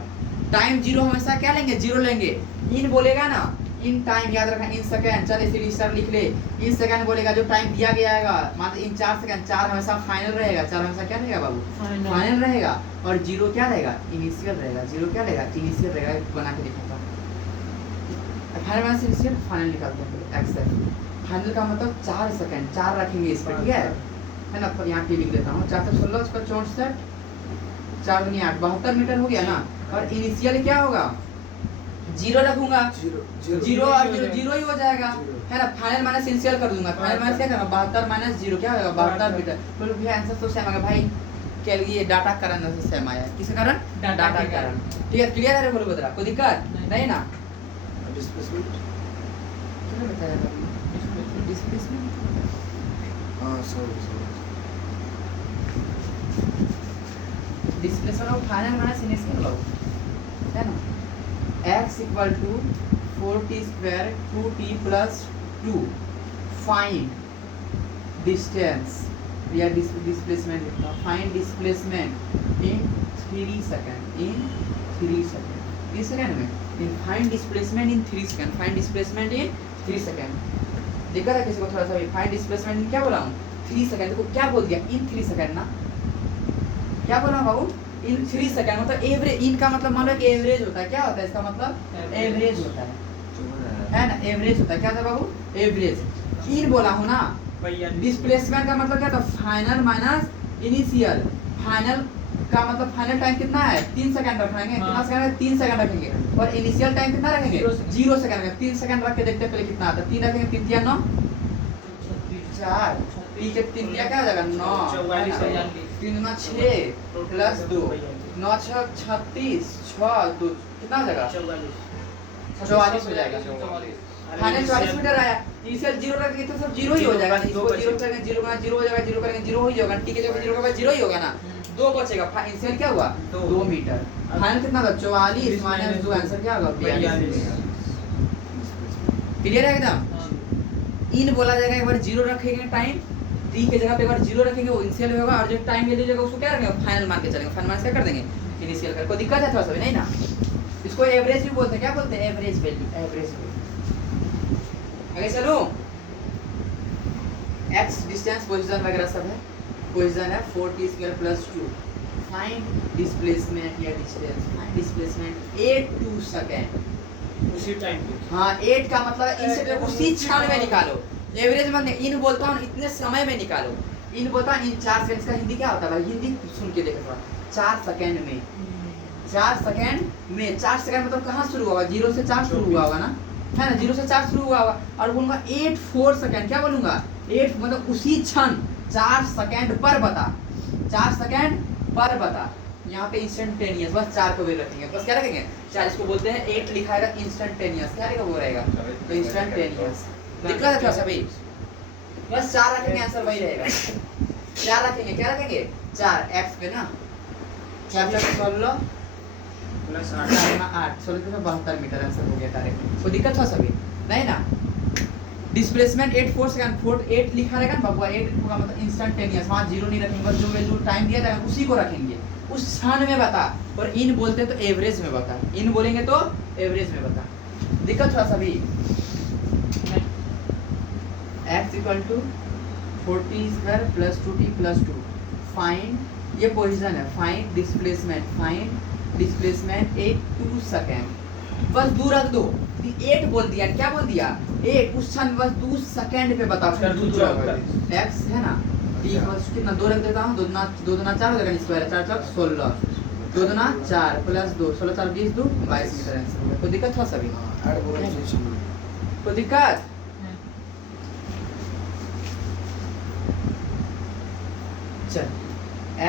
टाइम 0 हमेशा क्या लेंगे 0 लेंगे। इन बोलेगा ना, इन टाइम याद रखना, इन सेकंड, चल इसे रजिस्टर लिख ले, इन सेकंड बोलेगा, जो टाइम दिया गया है मतलब इन 4 सेकंड, 4 हमेशा फाइनल रहेगा, 4 हमेशा क्या रहेगा बाबू फाइनल रहेगा, और 0 क्या रहेगा इनिशियल रहेगा, 0 क्या रहेगा इनिशियल रहेगा। बना के दिखाता हूं, फाइनल माइनस इनिशियल, फाइनल निकालते हैं x है, फाइनल का मतलब 4 सेकंड, 4 रखेंगे इस पे, ठीक है ना। पर यहाँ पे लिख देता हूँ, 4 से 16 उसका 64, 4 दूनी 8 72 मीटर हो गया ना। और इनिशियल क्या होगा 0 रखूंगा, 0 और 0 ही हो जाएगा, है ना। फाइनल माइनस इनिशियल कर दूंगा, फाइनल माइनस क्या करूंगा 72 माइनस 0 क्या होगा 72 मीटर। बोलो भैया आंसर तो सेम आ गया भाई, क्या ये डाटा कारण से सेम आया, किसके कारण डाटा के कारण, ठीक है। क्लियर है बोलो बदला, कोई दिक्कत नहीं ना। डिस्प्लेसमेंट क्या बताया डिस्प्लेसमेंट, हाँ sorry displacement of final minus initial लो, है ना। x equal to 4t square 2t plus 2, find distance या डिस्प्लेसमेंट लिखना, find displacement in 3 second, in 3 second, इस सेकंड में in find displacement in 3 second, find displacement in 3 second. देखा था किसी को थोड़ा सा भी, फाइंड डिस्प्लेसमेंट इन क्या बोला हूँ 3 सेकंड, देखो क्या बोल दिया इन 3 सेकंड ना, क्या बोला बाबू इन 3 सेकंड, मतलब एवरेज, इनका मतलब मान लो कि एवरेज होता है, क्या होता है इसका मतलब एवरेज होता है ना, एवरेज होता है, क्या था बाबू एवरेज। इन बोला हूँ ना, डिस्प्लेसमेंट का मतलब क्या था फाइनल माइनस इनिशियल, फाइनल का मतलब फाइनल टाइम कितना है 3 सेकंड रखेंगे, कितना सेकंड है 3 सेकंड रखेंगे, और इनिशियल टाइम कितना रखेंगे 0 सेकंड का, 3 सेकंड रख के देखते हैं पहले कितना आता है, 3 रखेंगे 3 3 9 4, 3 के 3 क्या हो जाएगा 9, 3 9 6 प्लस 2 9 6 36 6 2 कितना हो जाएगा 44 हो जाएगा। फाइनल 44 मीटर आया। इनिशियल 0 रखेंगे तो सब 0 ही हो जाएगा। इसको 0 करेंगे 0 गुना 0 हो जाएगा, 0 करेंगे 0 ही होगा। टी के जगह 0 का 0 ही होगा ना। 2 बचेगा। इनिशियल क्या हुआ 2 मीटर। फाइनल कितना होगा 44 माइनस 2 आंसर क्या होगा 42। क्लियर है एकदम। इन बोला जाएगा एक बार 0 रखेंगे टाइम, टी के जगह पे एक बार 0 रखेंगे वो इनिशियल होगा, और जो टाइम वैल्यू जगह उसको क्या रखेंगे फाइनल मान के चलेंगे। फाइनल मान क्या कर देंगे इनिशियल कर। कोई दिक्कत है थोड़ा सा भी नहीं ना। इसको एवरेज भी बोलते हैं। क्या बोलते हैं एवरेज वैल्यू, एवरेज वैल्यू। आगे चलो। x डिस्टेंस पोजीशन वगैरह सब है। पोजीशन है 4t² + 2। फाइंड डिस्प्लेसमेंट या डिस्टेंस। फाइंड डिस्प्लेसमेंट 8 2 सेकंड उसी टाइम पे। हाँ 8 का मतलब इन से उसी क्षण में निकालो। एवरेज में इन बोलता हूँ इतने समय में निकालो। इन बोलता हूँ इन 4 सेकंड का हिंदी क्या होता है भाई, हिंदी सुन के देखो। 4 सेकंड में, 4 सेकंड में, 4 सेकंड मतलब कहाँ शुरू होगा 0 से 4 शुरू हुआ होगा ना, है ना। 0 से 4 शुरू हुआ होगा। और बोलूंगा 8 4 सेकंड। क्या बोलूंगा 8 मतलब उसी क्षण 4 सेकंड पर बता, 4 सेकंड पर बता। यहाँ पे इंस्टेंटेनियस बस 4 को भी रखेंगे। बस क्या रखेंगे 4। इसको बोलते हैं 8 लिखा है इंस्टेंटेनियस। क्या रहेगा वो रहेगा तो इंस्टेंटेनियस। दिक्कत है थोड़ा सा भाई। बस 4 रखेंगे आंसर वही रहेगा। 4 रखेंगे। क्या रखेंगे 4 x पे ना 4 + 16 प्लस 8 16 तो 72 मीटर आंसर हो गया डायरेक्ट। कोई दिक्कत हो सभी नहीं ना। डिस्प्लेसमेंट 8 4 सेकंड 4 8 लिखा रहेगा ना बाबू। 8 होगा मतलब इंस्टेंटेनियस। वहां 0 नहीं रखेंगे, बस जो वैल्यू टाइम दिया जाएगा उसी को रखेंगे। उस क्षण में बता। और इन बोलते तो एवरेज में बता। इन बोलेंगे तो एवरेज में बता। दिक्कत थोड़ा सा भी। x = 4t² + 2t + 2। फाइंड ये पोजीशन है। Find displacement 8 2 second. बस 2 रख दो। 8 बोल दिया। क्या बोल दिया 8 उस क्षण बस 2 सेकंड पे बताओ। फिर 2 x है ना t = कितना 2 रख देता हूं। 2 दूना 4 हो जाएगा स्क्वायर 4 4 16 2 दूना 4 + 2 16 4 20 2 22 मीटर आंसर हो गया। कोई दिक्कत था सभी ऐड बोलो कोई दिक्कत। चल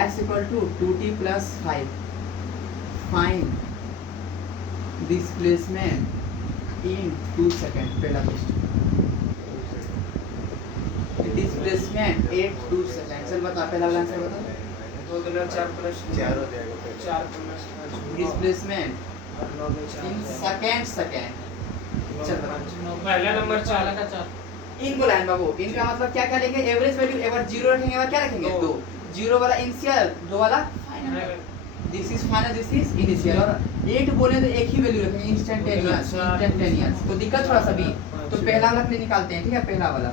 x = 2t + 5। फाइंड डिस्प्लेसमेंट इन 2 सेकंड। पहला क्वेश्चन डिस्प्लेसमेंट 8 2 सेकंड। चल बता पहला वाला आंसर बता। 2 दूना 4 + 4 हो जाएगा 4 + डिस्प्लेसमेंट और 9 में 4 इन सेकंड। चल बता पहला नंबर 4 का 4 इन बोला है बाबू। इनका मतलब क्या क्या लेंगे एवरेज वैल्यू। एक बार 0 रखेंगे, एक बार क्या रखेंगे 2। 0 वाला इनिशियल, 2 वाला final. This is final, this is initial. और 8 बोले तो एक ही वैल्यू रखेंगे इंस्टेंटेनियस। तो दिक्कत थोड़ा सा भी। तो पहला वाला प्ले निकालते हैं। ठीक है पहला वाला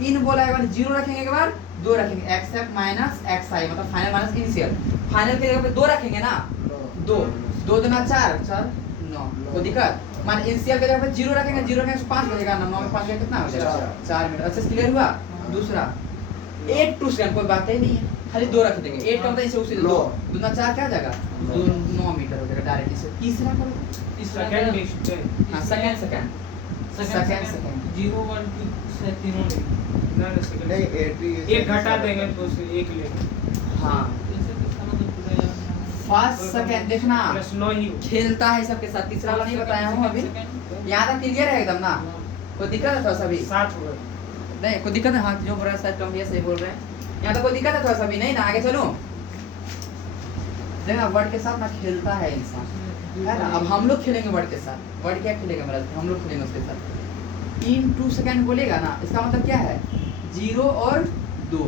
इन बोला एक बार 0 रखेंगे, एक बार 2 रखेंगे। xf - xi मतलब फाइनल माइनस इनिशियल। फाइनल के जगह पे 2 रखेंगे ना 2 2 दूना 4 4 9। तो दिक्कत मान इनिशियल के जगह पे 0 रखेंगे, 0 रखेंगे तो 5 बचेगा ना। 9 में 5 कितना हो जाएगा 4 मीटर। अच्छा क्लियर हुआ। दूसरा 8 2 सेकंड कोई बात ही नहीं है, खाली 2 रख देंगे। 8 का मतलब इसे उसी 2 दूना 4 क्या हो जाएगा 9 मीटर हो जाएगा डायरेक्ट। इसे तीसरा करो। तीसरा सेकंड डिस्टेंस हां सेकंड 0 1 2 से तीनों नहीं ना सेकंड नहीं 80 एक घटा देंगे तो से एक लेंगे हां इससे किसका मतलब पूरा फर्स्ट सेकंड देखना प्लस 9 ही खेलता है सबके साथ। तीसरा वाला नहीं बताया हूं अभी। यहां तक क्लियर है एकदम ना। कोई दिक्कत है थोड़ा सा भी 7 हुआ। नहीं कोई दिक्कत है। हाँ जो बोल रहा है शायद कम या सही बोल रहे हैं। यहाँ तो कोई दिक्कत है थोड़ा सा भी नहीं ना। आगे चलो देखना वर्ड के साथ ना खेलता है इंसान, है ना। अब हम लोग खेलेंगे वर्ड के साथ। वर्ड क्या खेलेगा मेरा, हम लोग खेलेंगे उसके साथ। इन 2 सेकंड बोलेगा ना, इसका मतलब क्या है 0 और 2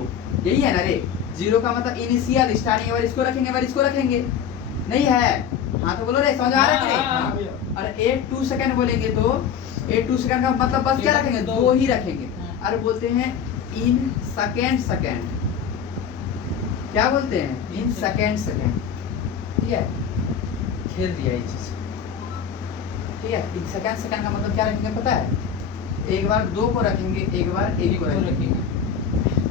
यही है ना रे। 0 का मतलब इनिशियल स्टार्टिंग, बार इसको रखेंगे बार इसको रखेंगे नहीं है। हाँ तो बोलो रे समझ आ रहा है कि नहीं। और 8 2 सेकंड बोलेंगे तो 8 2 सेकंड का मतलब बस क्या रखेंगे 2 ही रखेंगे। अरे बोलते हैं इन सेकंड क्या बोलते हैं इन सेकंड। ठीक है खेल दिया ये चीज। ठीक है इन सेकंड का मतलब क्या रखेंगे पता है। एक बार 2 को रखेंगे, एक बार 1 को रखेंगे।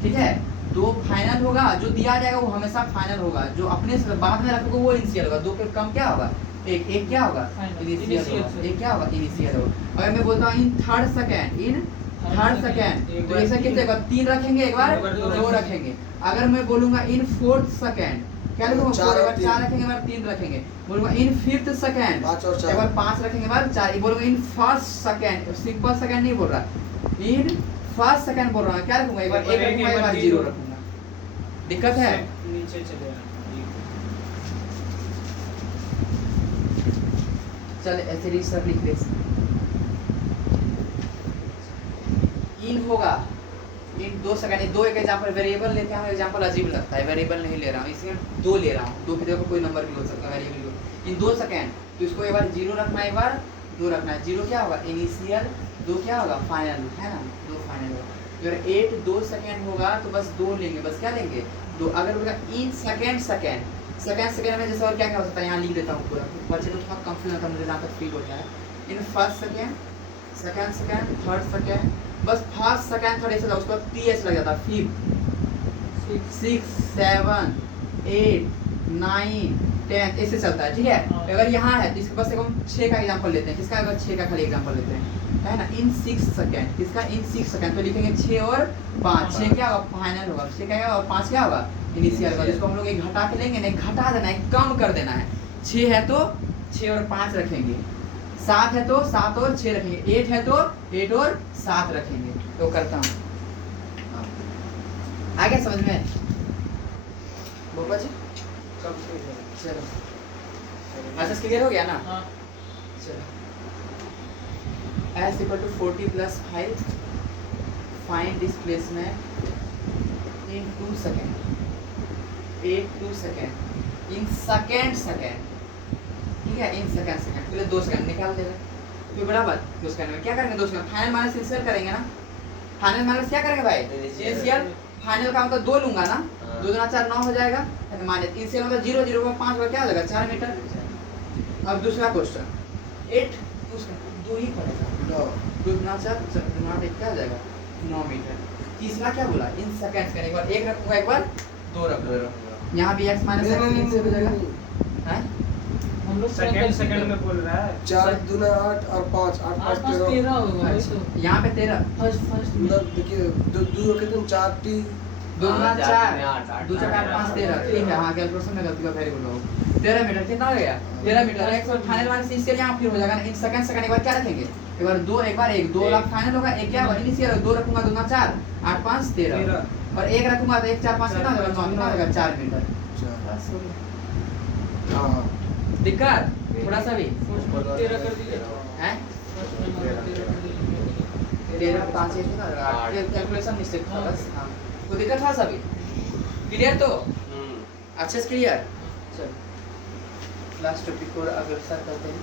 ठीक है 2 फाइनल होगा, जो दिया जाएगा वो हमेशा फाइनल होगा। जो अपने से बाद में रखोगे वो इनिशियल होगा। 2 के कम क्या होगा एक क्या होगा इनिशियल होगा। एक क्या होगा इनिशियल होगा। अगर मैं बोलता हूँ इन थर्ड सेकंड तो ऐसा कितने होगा 3 रखेंगे, एक बार 2 रखेंगे। अगर मैं बोलूंगा इन फोर्थ सेकंड क्या लिखूंगा? चार और एक बार तीन। 4 रखेंगे, एक बार 3 रखेंगे। बोलूंगा इन फिफ्थ सेकंड, 5 और 4 एक बार 5 रखेंगे, एक बार 4। बोलूंगा in first second, simple second नहीं बोल रहा, इन फर्स्ट सेकंड बोल रहा हूँ। क्या रखूंगा? एक बार 1 रखूंगा, एक बार 0 रखूंगा। दिक्कत है? नीचे चले आना। चल ऐसे रीसर लिख ले। इन होगा इन 2 सेकंड, 2 एक एग्जांपल वेरिएबल लेते हैं, एग्जांपल अजीब लगता है, वेरिएबल नहीं ले रहा हूँ, इसमें 2 ले रहा हूँ। 2 की जगह कोई नंबर भी हो सकता है, वेरिएबल भी। इन 2 सेकंड तो इसको एक बार 0 रखना है, एक बार 2 रखना है। 0 क्या होगा? इनिशियल, 2 क्या होगा? फाइनल, है ना? 2 फाइनल होगा। अगर 8 2 सेकंड होगा तो बस 2 लेंगे, बस क्या लेंगे? 2। अगर होगा इन सेकंड में जैसे और क्या क्या हो सकता है, यहाँ लिख देता हूँ पूरा, बच्चे तो थोड़ा कंफ्यूज होता है, मुझे जहाँ तक फील होता है। In first second, second, third second, बस फर्स्ट सेकंड थर्ड ऐसे, उसके बाद टीएस लग जाता है। फिफ्थ, 6 7 8 9 10 ऐसे चलता है, ठीक है? अगर यहाँ है तो इसके बस एक हम 6 का एग्जांपल लेते हैं। किसका? अगर 6 का खाली एग्जांपल लेते हैं, है ना? इन 6 सेकंड, किसका? इन 6 सेकंड, तो लिखेंगे 6 और 5। 6 क्या होगा? फाइनल होगा। 6 क्या होगा? और 5 क्या होगा? इनिशियल होगा। जिसको हम लोग एक घटा के लेंगे, नहीं घटा देना है, कम कर देना है। 6 है तो 6 और 5 रखेंगे, 7 है तो 7 और 6 रखेंगे, 8 है तो 8 और 7 रखेंगे। तो करता हूँ, आ गया समझ में? बोपा जी चलो, अच्छा क्लियर हो गया ना? हाँ चलो, s equal to 40 plus 5, find displacement in 2 second, 8 2 second, in second, ठीक है? इन सेकंड पहले 2 सेकंड निकाल देगा, कोई बड़ा बात। 2 सेकंड में क्या करेंगे? 2 सेकंड फाइनल माइनस इनिशियल करेंगे ना? फाइनल माइनस क्या करेंगे भाई? इनिशियल। फाइनल का मतलब 2 लूंगा ना, 2 दूना 4 9 हो जाएगा, माइनस इनिशियल मतलब 0 0 में 5 का क्या हो जाएगा? 4 मीटर। अब दूसरा क्वेश्चन 8 2 ही पड़ेगा, 2 दूना 4 दूना 8 क्या हो जाएगा? 9 मीटर। तीसरा क्या बोला? इन सेकंड्स का, एक बार 1 रखूंगा, एक बार 2 रखूंगा। यहाँ भी x माइनस x इनसे हो जाएगा, हैं? हम लोग सेकंड में बोल रहा है। 4 दूना 8 और 5 8 आस 5 पास 13 होगा भाई। तो यहाँ पे 13, फर्स्ट मतलब देखिए 2 रखे तुम 4 टी 2 दूना 4 8 2 4 8 5 13, ठीक है? हाँ, कैलकुलेशन में गलती का वेरी गुड हो। 13 मीटर कितना हो गया? 13 मीटर। एक बार फाइनल माइनस इनिशियल यहाँ फिर हो जाएगा ना। इन सेकंड एक बार क्या रखेंगे? एक बार 2, एक बार 1, 2 लाख फाइनल होगा, एक क्या होगा? इनिशियल। 2 रखूंगा, 2 दूना 4 8 5 13, और 1 रखूंगा तो 1 4 5 कितना हो जाएगा? 9 कितना हो जाएगा? 4 मीटर। बस हो गया। हां दिक्कत थोड़ा सा भी 13 कर दीजिए। है? फर्स्ट में 13 कर दीजिए। 13 5 1 कितना हो जाएगा? कैलकुलेशन मिस्टेक था बस। हाँ, कोई दिक्कत था सभी? क्लियर तो? अच्छे से क्लियर? चलो लास्ट टॉपिक को अग्रसर करते हैं।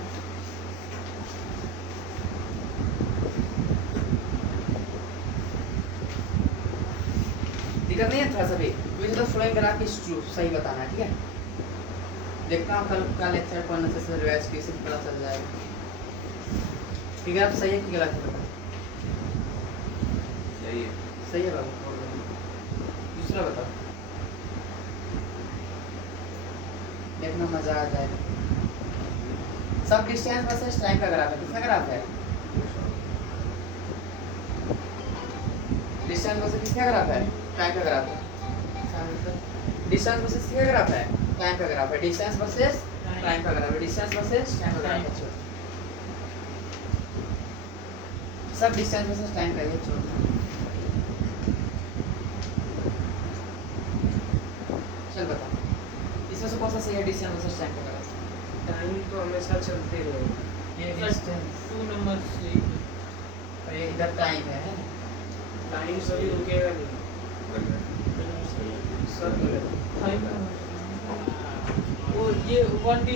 दिक्कत नहीं है थोड़ा सा भी? मुझे तो फ्लोइंग ग्राफ की सही बताना है, ठीक है? देखता हूँ कल का लेक्चर पढ़ने से रिवाइज कैसे पता चल जाएगा कि ग्राफ सही है कि गलत है। सही है बाबू। दूसरा बताओ, देखना मजा आ जाएगा। सब डिस्टेंस वर्सेस टाइम का ग्राफ है। किसका ग्राफ है? डिस्टेंस वर्सेस किसका ग्राफ है? टाइम का ग्राफ है। डिस्टेंस वर्सेस किसका ग्राफ है? टाइम का ग्राफ है। डिस्टेंस वर्सेस टाइम का ग्राफ है। डिस्टेंस वर्सेस टाइम का ग्राफ है। सब डिस्टेंस वर्सेस टाइम का ये छोड़ना। चल बता, इसमें से कौन सा सही है? डिस्टेंस वर्सेस टाइम का ग्राफ। टाइम तो हमेशा चलते रहेगा। ये डिस्टेंस 2 नंबर से और ये इधर टाइम है। टाइम सभी रुकेगा नहीं, सब टाइम वो ये 1D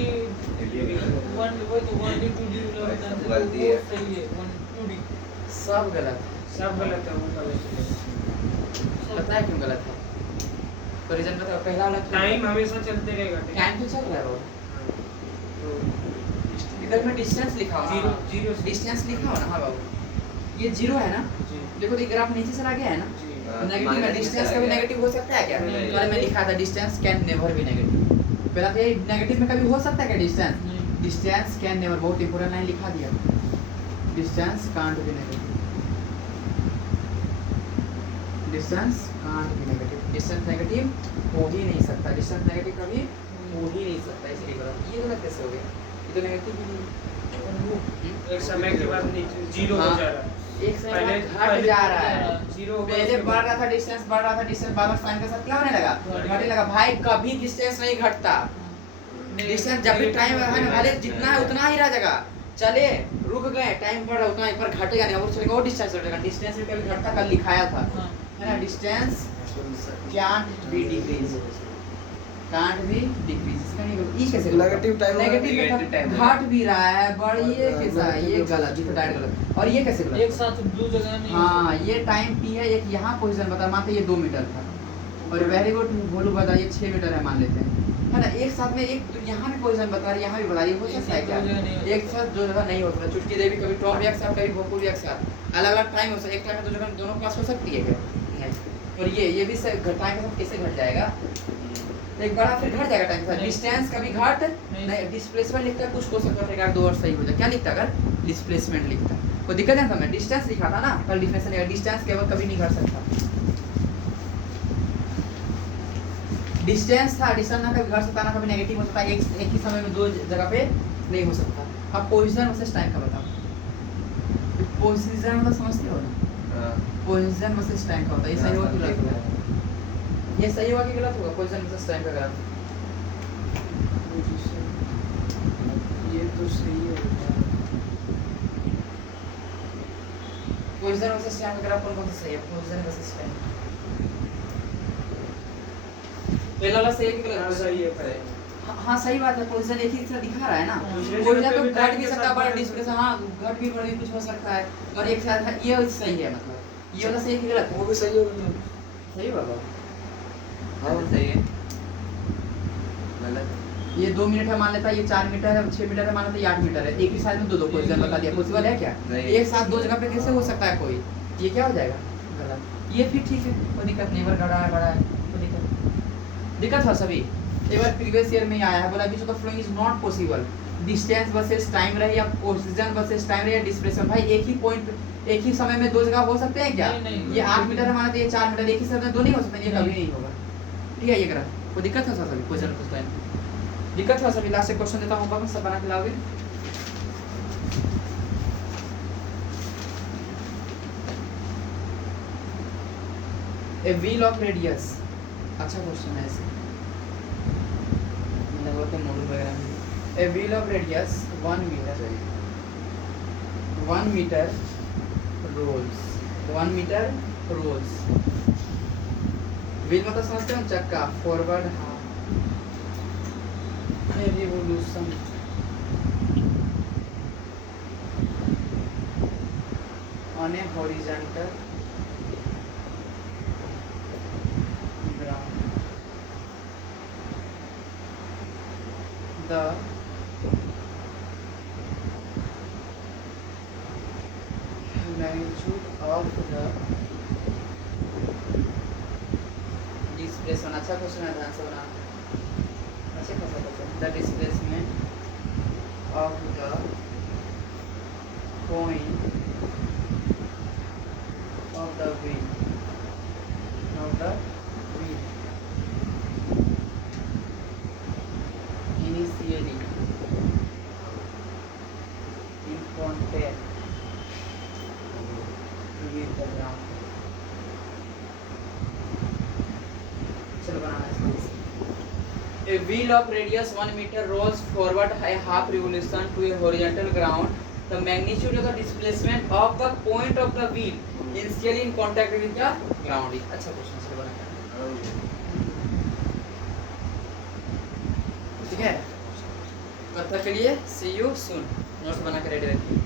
1 वो तो 1D 2D होता है, गलती है। वो सही है 1 2D। सब गलत है। सब गलत है, वो गलत है। पता है क्यों गलत है? तो रीजन बताओ। पहला वाला टाइम हमेशा चलते रहेगा। टाइम तो चल रहा है बाबू। इधर में डिस्टेंस लिखा हो ना, जीरो डिस्टेंस लिखा हो ना। हाँ बाबू, ये 0 है ना? जी देखो तो ये ग्राफ नीचे से आ गया है ना? जी नेगेटिव में डिस्टेंस कभी नेगेटिव हो सकता है क्या? नहीं। पहले मैं लिखा था distance can never be negative. पहला तो ये नेगेटिव में कभी हो सकता है क्या डिस्टेंस? नहीं। डिस्टेंस कैन नेवर, बहुत इंपॉर्टेंट लाइन लिखा दिया। Distance can't be negative, distance can't be negative. Distance negative हो ही नहीं सकता, डिस्टेंस नेगेटिव कभी हो ही नहीं सकता, इसलिए गलत। ये गलत कैसे हो गया? ये तो नेगेटिव ही नहीं। एक समय के बाद नीचे जीरो हो जा रहा है। एक समय बाद घट जा रहा है। जीरो पहले बढ़ रहा था डिस्टेंस, बढ़ रहा था डिस्टेंस, बाद में साइन के साथ क्या होने लगा? घटने लगा। भाई कभी डिस्टेंस नहीं घटता, डिस्टेंस जब भी टाइम है ना भले जितना है उतना ही रह जाएगा। चले रुक गए, टाइम बढ़ रहा उतना, एक बार घटेगा नहीं और चलेगा, और डिस्टेंस घटेगा। डिस्टेंस भी कभी घटता, कल लिखाया था है ना, distance can't be decreased, can't be decreased। इसका नहीं, ये कैसे नेगेटिव टाइम नेगेटिव घट भी रहा है, बढ़ ये कैसा है? ये गलत, ये डायरेक्ट गलत। और ये कैसे गलत? एक साथ दो जगह नहीं। हाँ ये टाइम टी है, एक यहाँ पोजीशन बता, मानते ये 2 मीटर था और वेरी गुड बोलू बता ये 6 मीटर है मान लेते हैं, है ना। एक साथ में एक तो यहाँ भी पोजीशन बता रही है, यहाँ भी बता रही है, हो सकता है क्या? एक साथ दो जगह नहीं हो सकता। चुटकी देवी कभी टॉप एक साथ, कभी भोपू एक साथ, अलग अलग टाइम हो सकता है। एक टाइम में दो जगह दोनों क्लास हो सकती है क्या? नहीं। और ये भी टाइम के साथ कैसे घट जाएगा? एक बड़ा फिर घट जाएगा टाइम के साथ। डिस्टेंस कभी घट नहीं, डिस्प्लेसमेंट लिखता है, कुछ हो सकता है 2 और सही हो जाए। क्या लिखता अगर डिस्प्लेसमेंट लिखता? कोई दिक्कत है? मैं डिस्टेंस लिखा था ना कल, डिफरेंस नहीं, डिस्टेंस केवल कभी नहीं घट सकता। डिस्टेंस था, डिस्टेंस ना कभी घट सकता ना कभी नेगेटिव हो सकता है, एक ही समय में 2 जगह पे नहीं हो सकता। अब पोजीशन वर्सेस टाइम का बताओ। पोजीशन मतलब समझते हो ना? पोजीशन वर्सेस टाइम का होता है, ये सही होगा कि गलत होगा? ये सही होगा कि गलत होगा? पोजीशन वर्सेस टाइम का ग्राफ ये तो सही है। पोजीशन वर्सेस टाइम का ग्राफ कौन सा सही है? पोजीशन वर्सेस टाइम पहला वाला सही है कि गलत? सही है। हाँ सही बात है, पोजीशन एक ही तरह दिखा रहा है ना। दूसरे पोजीशन जगह तो पे भी घट टाइम भी के सकता साथ है, बड़ा बढ़ डिस्प्लेस हाँ घट भी बढ़ भी कुछ हो सकता है, और एक साथ है, ये सही है मतलब। ये वाला सही है कि गलत? वो भी सही होगा। सही बाबा। और सही है गलत। ये 2 मिनट है मान लेता है, ये 4 मीटर है, 6 मीटर है मान लेता है, ये 8 मीटर है। एक ही साइड में दो पोजीशन बता दिया, पॉसिबल है क्या? नहीं। एक साथ 2 जगह पे कैसे हो सकता है कोई? ये क्या हो जाएगा? गलत। ये फिर ठीक है, कोई दिक्कत नहीं, बार घड़ा है कोई दिक्कत है सभी। एक बार प्रीवियस ईयर में ही आया है, बोला कि following is not possible, distance versus time रहे या पोजीशन वर्सेस टाइम रहे या डिस्प्लेसमेंट। भाई एक ही पॉइंट एक ही समय में 2 जगह हो सकते हैं क्या? नहीं, ये 8 मीटर है माना तो ये 4 मीटर, एक ही समय में 2 नहीं हो सकते, ये कभी नहीं होगा। ठीक है, ये करा कोई दिक्कत है सभी? क्वेश्चन पूछता है दिक्कत है सभी? लास्ट एक क्वेश्चन देता हूँ, सब बना के लाओगे? ए व्हील ऑफ रेडियस, अच्छा क्वेश्चन है ऐसे, मैंने बोलते मॉडल वगैरह में। A wheel of radius 1 metre rolls, 1 metre rolls. Wheel मतलब समझते हो चक्का, forward half revolution on a horizontal ground. The magnitude of the displacement, अच्छा क्वेश्चन है, ध्यान से बनाना, अच्छा खासा question. The displacement of the point of the wheel initially in contact with the ground। चलो बनाना है। A wheel of radius 1 meter rolls forward a half revolution to a horizontal ground. The magnitude of the displacement of the point of the wheel initially in contact with the ground। अच्छा क्वेश्चन, चलो बनाते हैं। ठीक है, तब तक के लिए सी यू सून। नोट्स बना के रेडी रखिए।